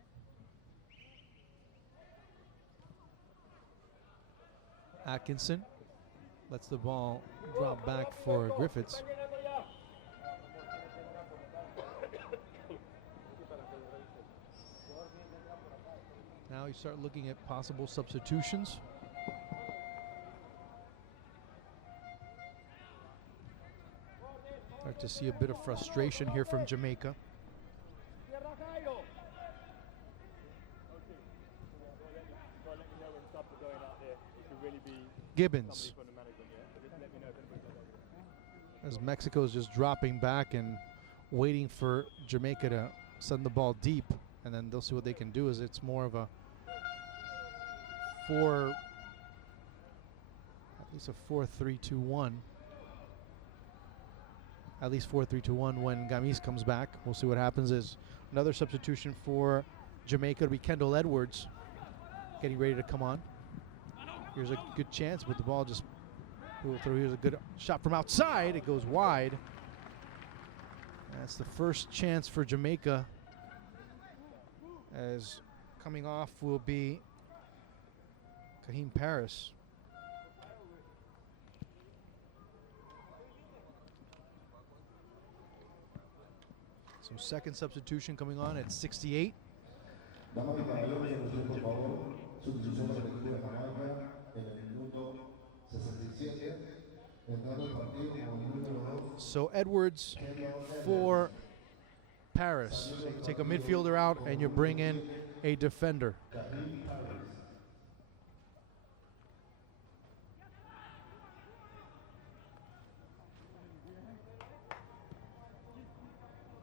Atkinson lets the ball drop back for Griffiths. Now you start looking at possible substitutions. Start to see a bit of frustration here from Jamaica. Gibbons. As Mexico is just dropping back and waiting for Jamaica to send the ball deep, and then they'll see what they can do. As it's more of a at least a 4-3-2-1. At least 4-3-2-1 when Gamis comes back. We'll see what happens. Is another substitution for Jamaica to be Kendall Edwards, getting ready to come on. Here's a good chance, but the ball just pulled through. Here's a good shot from outside. It goes wide. That's the first chance for Jamaica, as coming off will be Kahim Paris. So second substitution coming on at 68. So Edwards for Paris. So you take a midfielder out and you bring in a defender.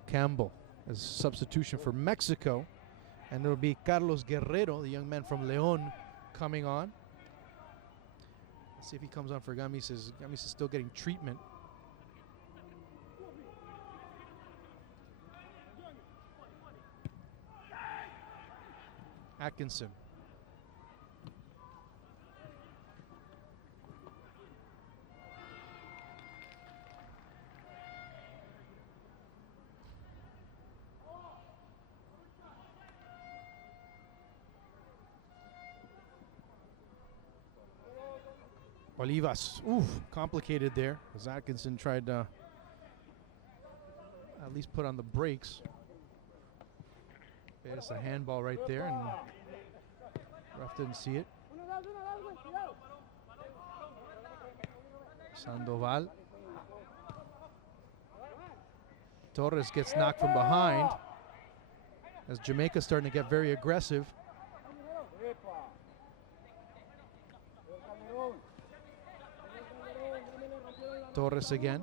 Campbell as substitution for Mexico. And it'll be Carlos Guerrero, the young man from León, coming on. Let's see if he comes on for Gamis. Gamis is still getting treatment. Atkinson. Olivas, oof, complicated there, as Atkinson tried to at least put on the brakes. There's a handball right there, and ref didn't see it. Sandoval. Torres gets knocked from behind, as Jamaica starting to get very aggressive. Torres again.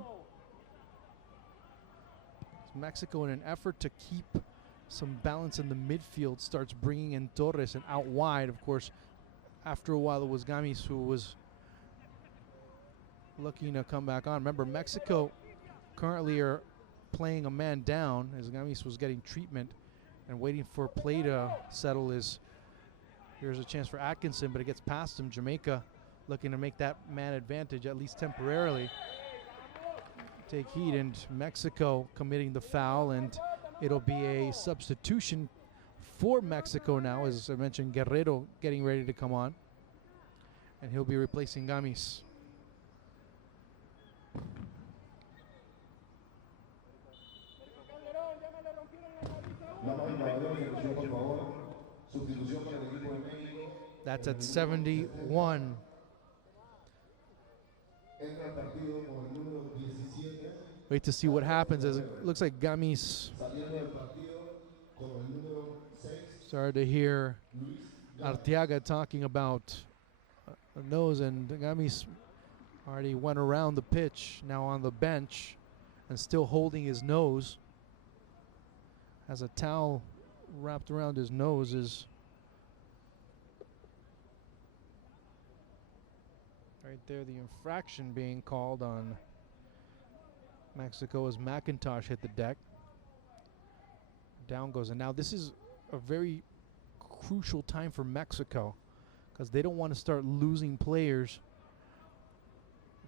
Mexico, in an effort to keep some balance in the midfield, starts bringing in Torres, and out wide, of course, after a while it was Gamis who was looking to come back on. Remember, Mexico currently are playing a man down as Gamis was getting treatment and waiting for play to settle. Here's a chance for Atkinson, but it gets past him. Jamaica looking to make that man advantage, at least temporarily. Take heed, and Mexico committing the foul, and it'll be a substitution for Mexico now, as I mentioned, Guerrero getting ready to come on, and he'll be replacing Gamis. That's at 71. Wait to see what happens, as it looks like Gamis started to hear Arteaga talking about a nose, and Gamis already went around the pitch, now on the bench and still holding his nose. Has a towel wrapped around his nose. Is right there the infraction being called on Mexico as McIntosh hit the deck. Down goes, and now this is a very crucial time for Mexico, because they don't want to start losing players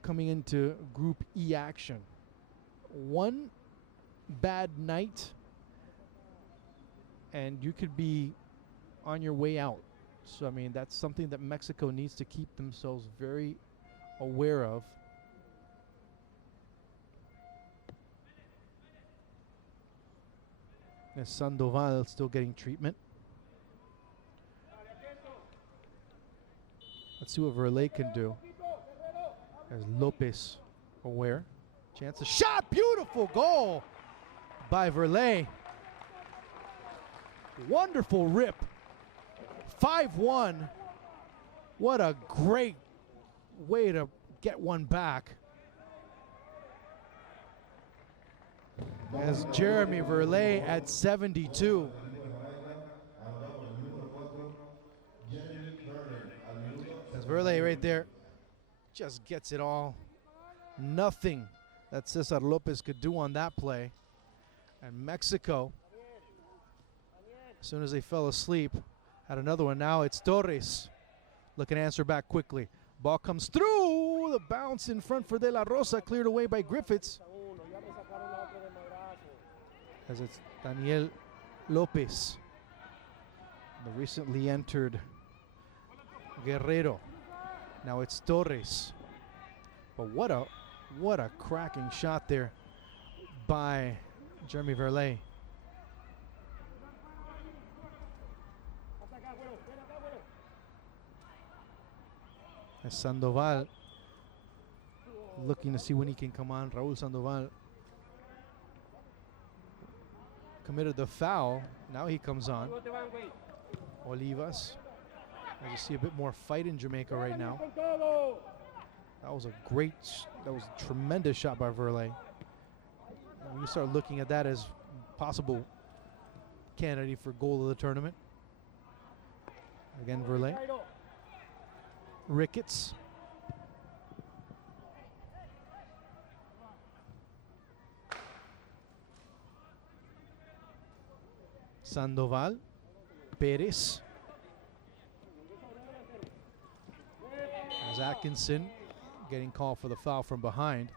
coming into Group E action. One bad night and you could be on your way out. So, I mean, that's something that Mexico needs to keep themselves very aware of. As Sandoval still getting treatment. Let's see what Verlet can do. As Lopez aware. Chance, a shot, beautiful goal by Verlet. Wonderful rip. 5-1. What a great way to get one back. As Jeremy Verlet at 72. As Verlet right there just gets it all. Nothing that Cesar Lopez could do on that play. And Mexico, as soon as they fell asleep, had another one. Now it's Torres looking to answer back quickly. Ball comes through. The bounce in front for De La Rosa, cleared away by Griffiths. as it's Daniel Lopez, the recently entered Guerrero. Now it's Torres. But what a cracking shot there by Jeremy Verlet. As Sandoval looking to see when he can come on. Raul Sandoval committed the foul. Now he comes on. Olivas. As you see a bit more fight in Jamaica right now. That was a tremendous shot by Verlet. When you start looking at that as possible candidate for goal of the tournament. Again, Verlet. Ricketts. Sandoval. Perez. As Atkinson getting called for the foul from behind.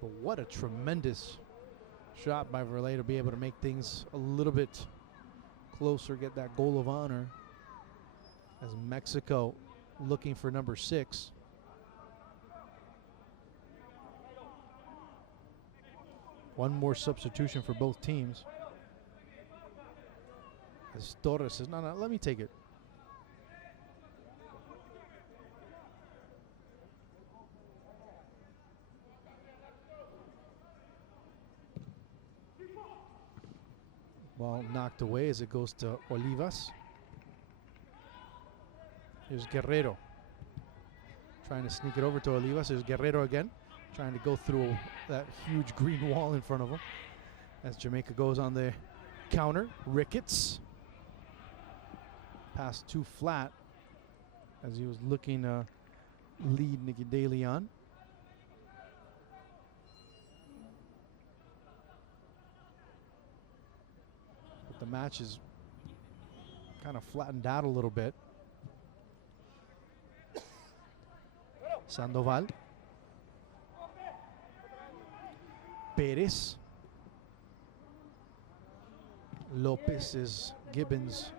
But what a tremendous shot by Verlet to be able to make things a little bit closer, get that goal of honor. As Mexico looking for number 6. One more substitution for both teams. As Torres says, no, let me take it. Ball knocked away as it goes to Olivas. Here's Guerrero. Trying to sneak it over to Olivas. There's Guerrero again. Trying to go through that huge green wall in front of him. As Jamaica goes on the counter. Ricketts. Pass too flat. As he was looking to lead Nicky De Leon. The match is kind of flattened out a little bit. Sandoval. Perez. Lopez is Gibbons.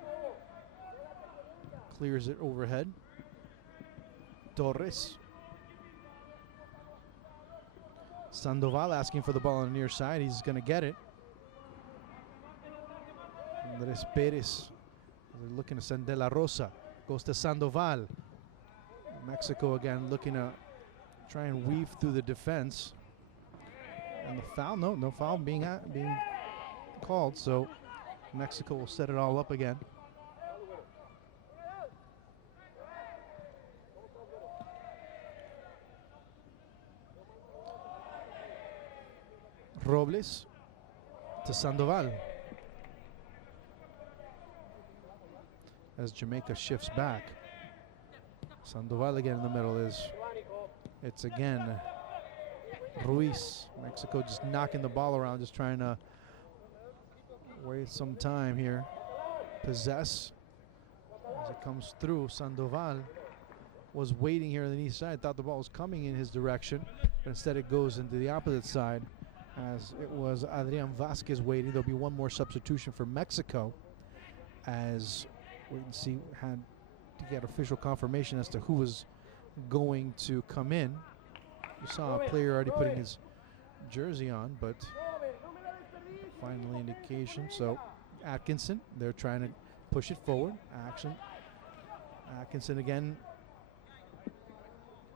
Clears it overhead. Torres. Sandoval asking for the ball on the near side. He's going to get it. Andres Perez. They're looking to send De La Rosa. Goes to Sandoval. Mexico again looking to try and weave through the defense. And the foul, no foul being called. So Mexico will set it all up again. Robles to Sandoval. As Jamaica shifts back. Sandoval again in the middle it's again Ruiz. Mexico just knocking the ball around, just trying to waste some time here. Possess as it comes through. Sandoval was waiting here on the east side, thought the ball was coming in his direction, but instead it goes into the opposite side as it was Adrian Vasquez waiting. There'll be one more substitution for Mexico as wait and see had to get official confirmation as to who was going to come in. You saw a player already putting his jersey on, but final indication. So Atkinson, they're trying to push it forward. Atkinson again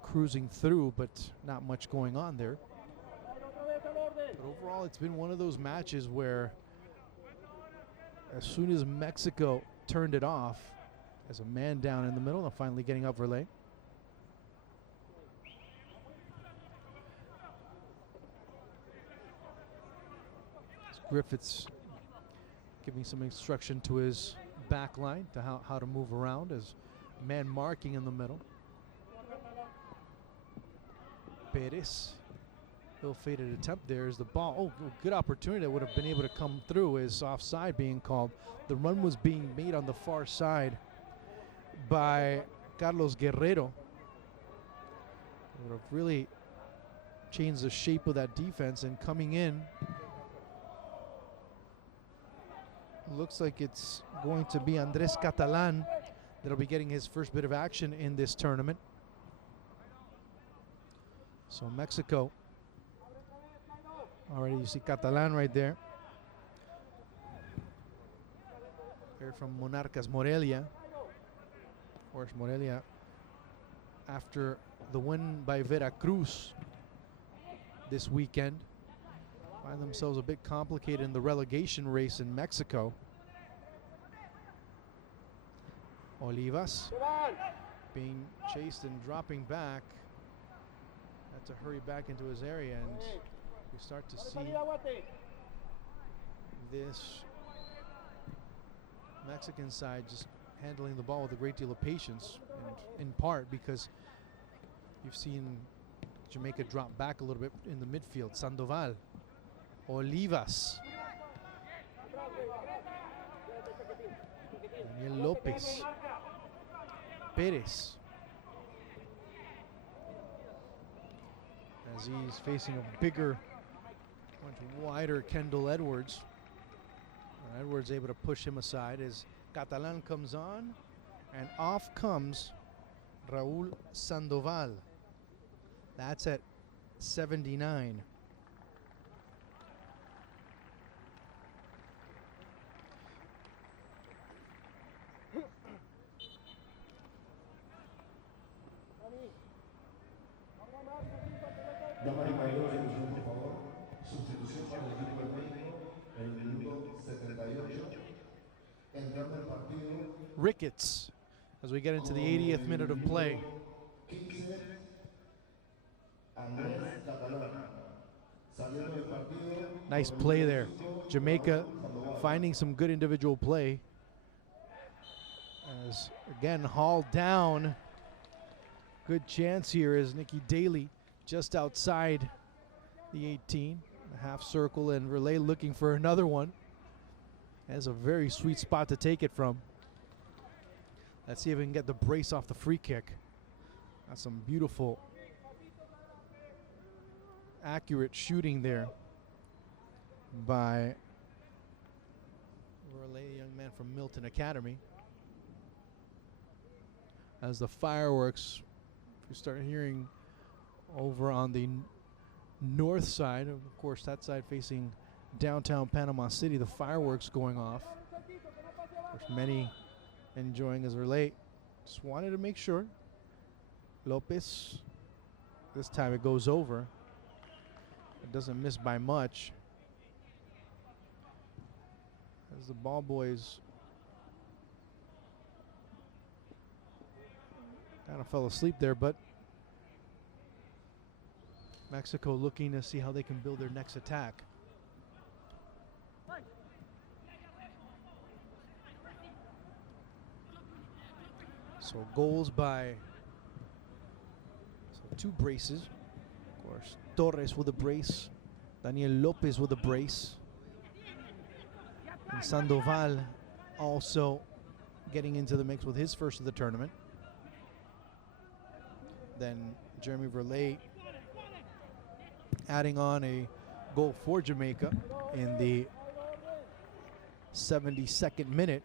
cruising through, but not much going on there. But overall, it's been one of those matches where as soon as Mexico turned it off, as a man down in the middle, and finally getting up Verlet. Griffiths giving some instruction to his back line to how to move around as man marking in the middle. Perez, ill-fated attempt there is the ball. Oh, good opportunity that would have been able to come through is offside being called. The run was being made on the far side by Carlos Guerrero. Would have really change the shape of that defense. And coming in, looks like it's going to be Andres Catalan that'll be getting his first bit of action in this tournament. So Mexico, already you see Catalan right there. They're from Monarcas Morelia. Of course, Morelia, after the win by Veracruz this weekend, find themselves a bit complicated in the relegation race in Mexico. Olivas being chased and dropping back. Had to hurry back into his area, and we start to see this Mexican side just handling the ball with a great deal of patience, and in part because you've seen Jamaica drop back a little bit in the midfield. Sandoval, Olivas, Daniel Lopez, Perez, as he's facing a bigger, much wider Kendall Edwards. Edwards able to push him aside as Catalan comes on, and off comes Raul Sandoval. That's at 79. Ricketts as we get into the 80th minute of play. Nice play there. Jamaica finding some good individual play. As again hauled down. Good chance here is Nikki Daly just outside the 18. A half circle, and Relay looking for another one. That's a very sweet spot to take it from. Let's see if we can get the brace off the free kick. That's some beautiful, accurate shooting there by Relay, a young man from Milton Academy. As the fireworks, you start hearing over on the north side, of course that side facing downtown Panama City, the fireworks going off. Of course, many enjoying as Relay. Just wanted to make sure. Lopez, this time it goes over. It doesn't miss by much. As the ball boys kind of fell asleep there, but Mexico looking to see how they can build their next attack. So goals by two braces. Of course, Torres with a brace, Daniel Lopez with a brace, and Sandoval also getting into the mix with his first of the tournament. Then Jeremy Verley adding on a goal for Jamaica in the 72nd minute.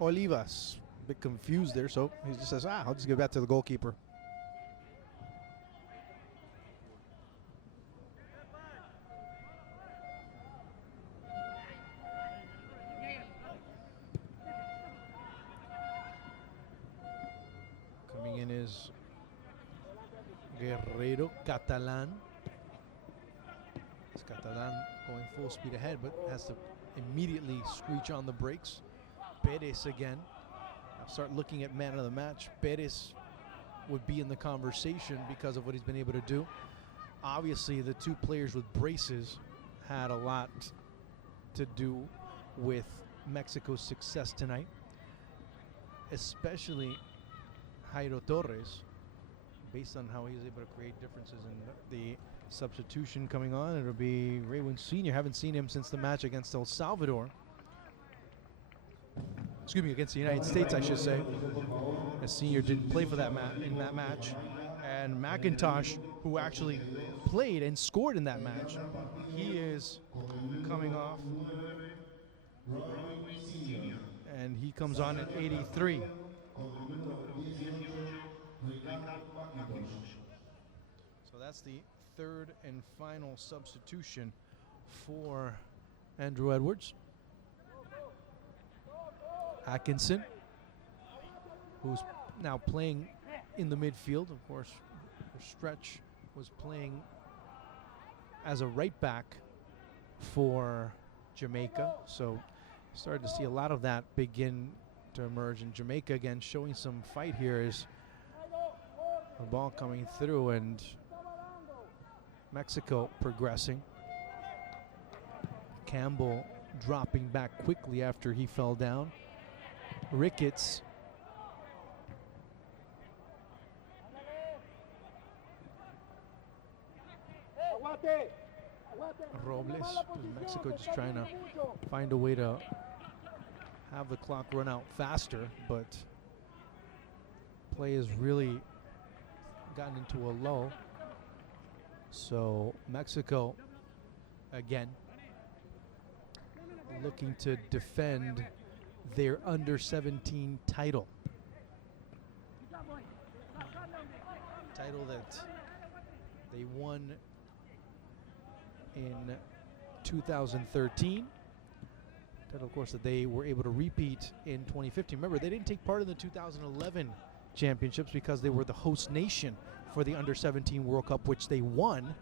Olivas, a bit confused there, so he just says, I'll just give it back to the goalkeeper. Coming in is Guerrero Catalan. It's Catalan going full speed ahead, but has to immediately screech on the brakes. Perez again. I'll start looking at man of the match. Perez would be in the conversation because of what he's been able to do. Obviously, the two players with braces had a lot to do with Mexico's success tonight, especially Jairo Torres, based on how he's able to create differences in the substitution coming on, it'll be Raywin Sr. Haven't seen him since the match against El Salvador. Excuse me, against the United States, I should say. As Sr. didn't play for that in that match. And McIntosh, who actually played and scored in that match, he is coming off. And he comes on at 83. So that's the third and final substitution for Andrew Edwards. Atkinson, who's now playing in the midfield. Of course, Stretch was playing as a right back for Jamaica. So started to see a lot of that begin to emerge. And Jamaica, again, showing some fight here as the ball coming through, and Mexico progressing. Campbell dropping back quickly after he fell down. Ricketts Robles, Mexico just trying to find a way to have the clock run out faster, but play has really gotten into a lull. So Mexico again looking to defend their under-17 title. Title that they won in 2013. Title, of course, that they were able to repeat in 2015. Remember, they didn't take part in the 2011 championships because they were the host nation for the Under-17 World Cup, which they won.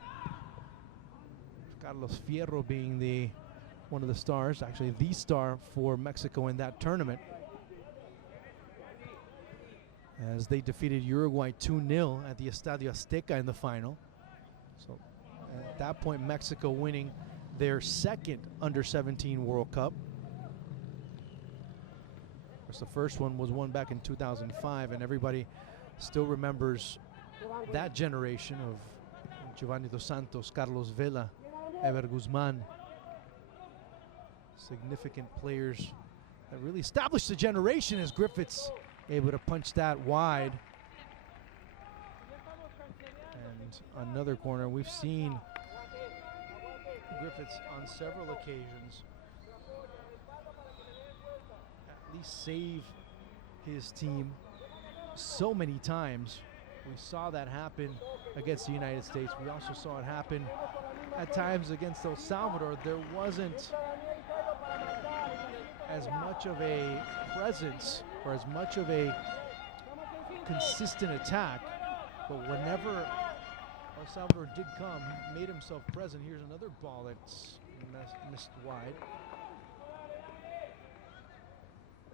Carlos Fierro being one of the stars, actually the star for Mexico in that tournament, as they defeated Uruguay 2-0 at the Estadio Azteca in the final. So at that point, Mexico winning their second Under-17 World Cup. Of course, the first one was won back in 2005, and everybody still remembers that generation of Giovanni Dos Santos, Carlos Vela, Ever Guzman. Significant players that really established the generation, as Griffiths able to punch that wide. And another corner. We've seen Griffiths on several occasions at least save his team so many times. We saw that happen against the United States. We also saw it happen at times against El Salvador. There wasn't as much of a presence or as much of a consistent attack, but whenever El Salvador did come, he made himself present. Here's another ball that's missed wide.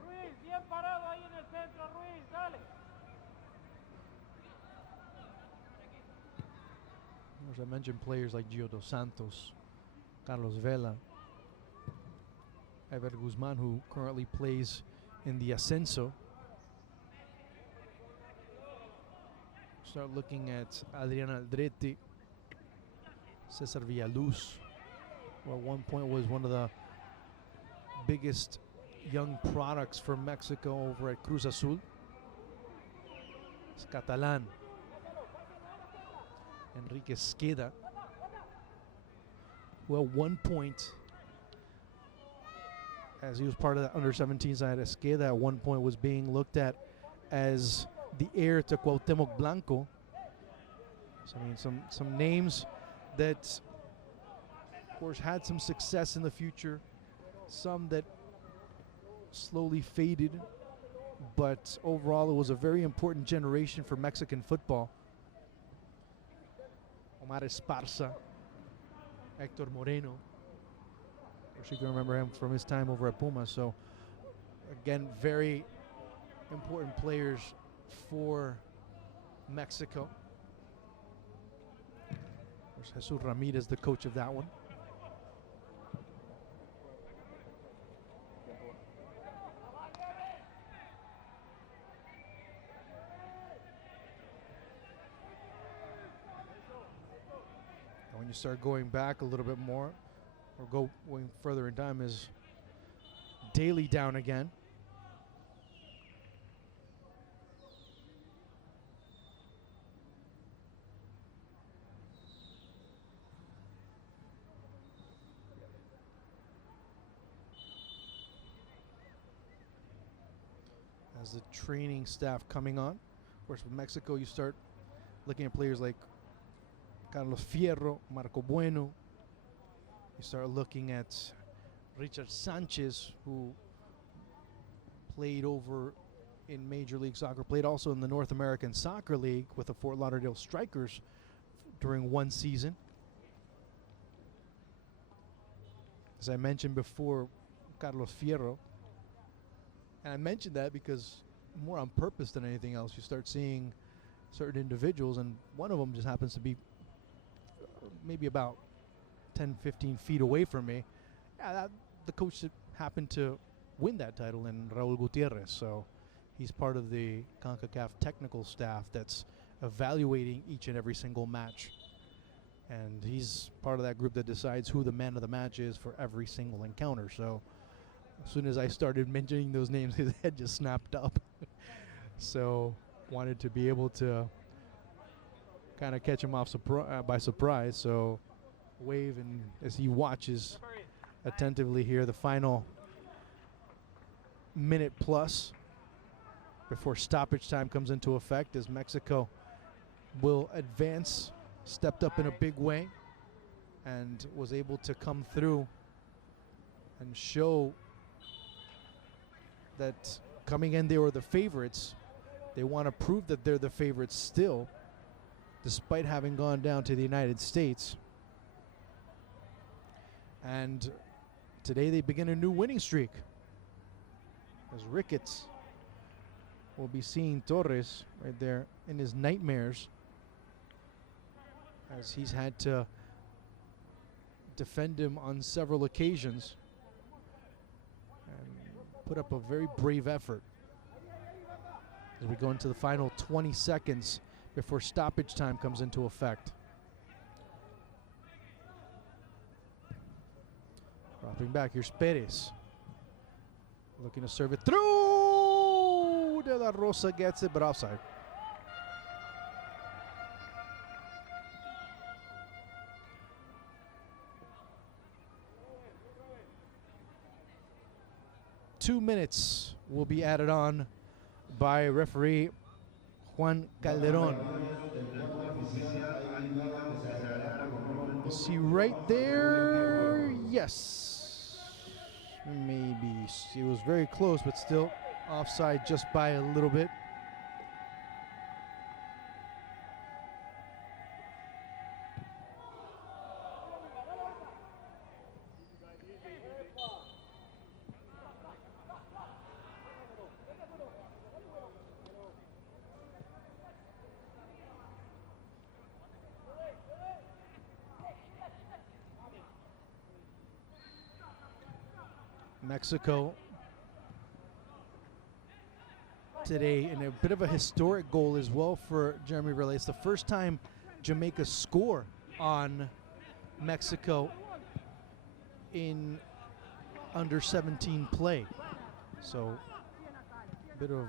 Ruiz, bien parado ahí en el centro, Ruiz, dale. As I mentioned, players like Gio Dos Santos, Carlos Vela, Ever Guzman, who currently plays in the Ascenso. Start looking at Adrian Aldrete, Cesar Villaluz, who at one point was one of the biggest young products for Mexico over at Cruz Azul. It's Catalan. Enrique Esqueda, who at one point, as he was part of the under-17 side, Esqueda at one point was being looked at as the heir to Cuauhtemoc Blanco. So, I mean, some names that, of course, had some success in the future, some that slowly faded, but overall it was a very important generation for Mexican football. Omar Esparza, Hector Moreno. Of course, you can remember him from his time over at Puma. So, again, very important players for Mexico. Of course, Jesus Ramirez, the coach of that one. when you start going back a little bit more, or going further in time, is Daly down again. As the training staff coming on. Of course, with Mexico, you start looking at players like Carlos Fierro, Marco Bueno. You start looking at Richard Sanchez, who played over in Major League Soccer, played also in the North American Soccer League with the Fort Lauderdale Strikers during one season. As I mentioned before, Carlos Fierro. And I mentioned that because more on purpose than anything else, you start seeing certain individuals, and one of them just happens to be maybe about 10, 15 feet away from me. Yeah, the coach that happened to win that title in Raul Gutierrez. So he's part of the Concacaf technical staff that's evaluating each and every single match. And he's part of that group that decides who the man of the match is for every single encounter. So as soon as I started mentioning those names, his head just snapped up. So wanted to be able to kind of catch him off by surprise. So wave, and as he watches attentively here, the final minute plus before stoppage time comes into effect, as Mexico will advance, stepped up in a big way, and was able to come through and show that coming in they were the favorites. They want to prove that they're the favorites still, despite having gone down to the United States. And today they begin a new winning streak, as Ricketts will be seeing Torres right there in his nightmares, as he's had to defend him on several occasions and put up a very brave effort. As we go into the final 20 seconds before stoppage time comes into effect. Dropping back, here's Perez. Looking to serve it through. De La Rosa gets it, but offside. Two minutes will be added on by referee Juan Calderon. You see right there, yes, maybe it was very close, but still offside just by a little bit. Mexico today in a bit of a historic goal as well for Jeremy Relay. It's the first time Jamaica score on Mexico in under-17 play. So a bit of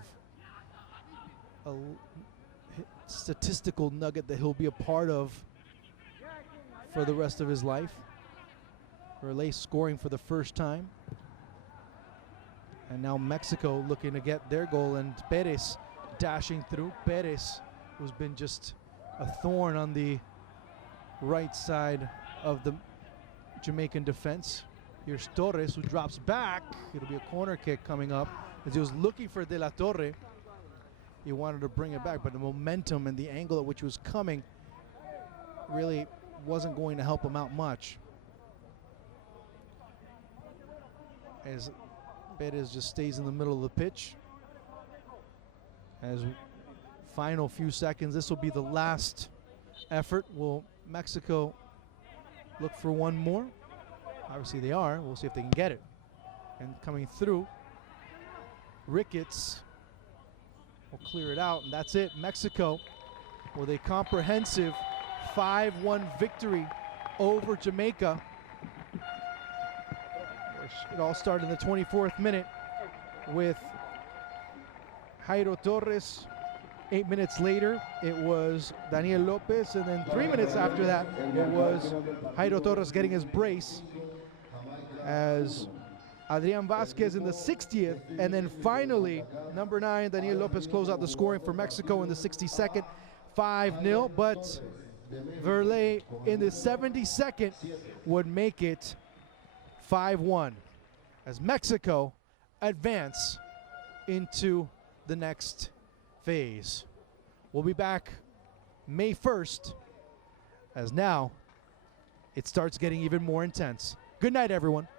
a statistical nugget that he'll be a part of for the rest of his life. Relay scoring for the first time. And now Mexico looking to get their goal, and Perez dashing through. Perez, who's been just a thorn on the right side of the Jamaican defense. Here's Torres, who drops back. It'll be a corner kick coming up. As he was looking for De La Torre, he wanted to bring it back, but the momentum and the angle at which he was coming really wasn't going to help him out much. As Perez just stays in the middle of the pitch. As final few seconds, this will be the last effort. Will Mexico look for one more? Obviously they are. We'll see if they can get it. And coming through, Ricketts will clear it out, and that's it. Mexico with a comprehensive 5-1 victory over Jamaica. It all started in the 24th minute with Jairo Torres. 8 minutes later, it was Daniel Lopez, and then 3 minutes after that, it was Jairo Torres getting his brace as Adrian Vasquez in the 60th, and then finally, number 9, Daniel Lopez closed out the scoring for Mexico in the 62nd, 5-0, but Verlet in the 72nd would make it 5-1 as Mexico advance into the next phase. We'll be back May 1st as now it starts getting even more intense. Good night, everyone.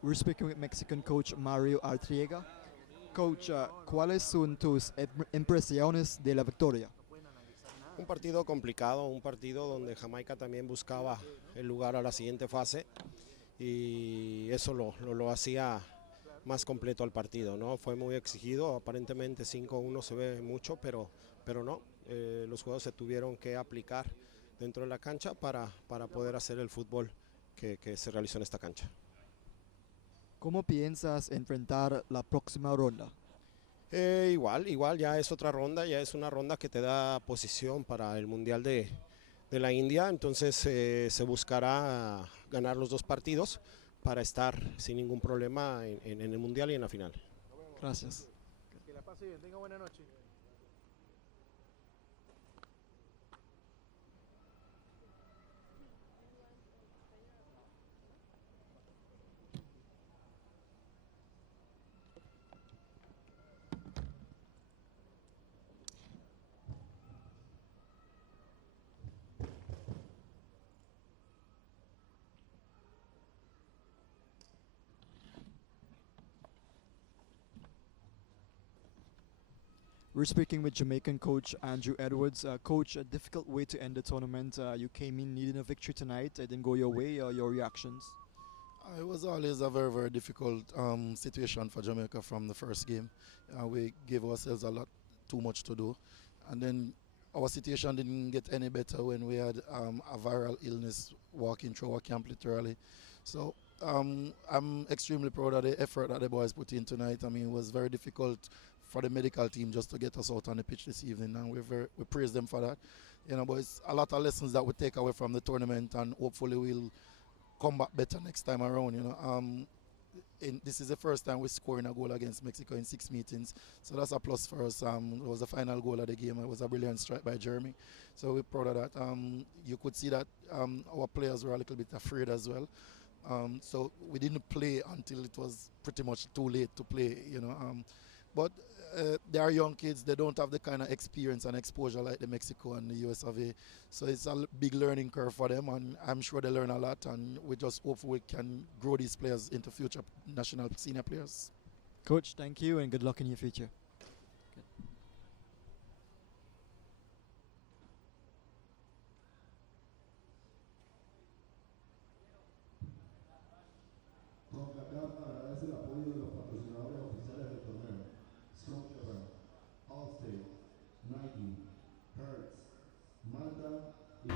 We're speaking with Mexican coach Mario Artriega. Coach, ¿cuáles son tus impresiones de la victoria? Un partido complicado, un partido donde Jamaica también buscaba el lugar a la siguiente fase y eso lo hacía más completo al partido, ¿no? Fue muy exigido, aparentemente 5-1 se ve mucho, pero no, los juegos se tuvieron que aplicar dentro de la cancha para poder hacer el fútbol que se realizó en esta cancha. ¿Cómo piensas enfrentar la próxima ronda? Igual, ya es otra ronda, ya es una ronda que te da posición para el Mundial de la India, entonces se buscará ganar los 2 partidos para estar sin ningún problema en el Mundial y en la final. Gracias. Que la pase bien, tenga buena noche. We're speaking with Jamaican coach Andrew Edwards. Coach, a difficult way to end the tournament. You came in needing a victory tonight. It didn't go your way. Your reactions? It was always a very, very difficult situation for Jamaica from the first game. We gave ourselves too much to do. And then our situation didn't get any better when we had a viral illness walking through our camp literally. So I'm extremely proud of the effort that the boys put in tonight. I mean, it was very difficult for the medical team just to get us out on the pitch this evening, and we praise them for that. You know, but it's a lot of lessons that we take away from the tournament, and hopefully we'll come back better next time around. You know, this is the first time we're scoring a goal against Mexico in 6 meetings, so that's a plus for us. It was the final goal of the game. It was a brilliant strike by Jeremy, so we're proud of that. You could see that our players were a little bit afraid as well. So we didn't play until it was pretty much too late to play. You know, but they are young kids. They don't have the kind of experience and exposure like the Mexico and the US of A. So it's a big learning curve for them, and I'm sure they learn a lot, and we just hope we can grow these players into future national senior players. Coach, thank you and good luck in your future. Concacaf agradece el apoyo de los patrocinadores oficiales del torneo: Concacaf, Allstate, Nike, Hertz, Malta y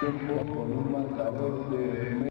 Tiempo con un marcador de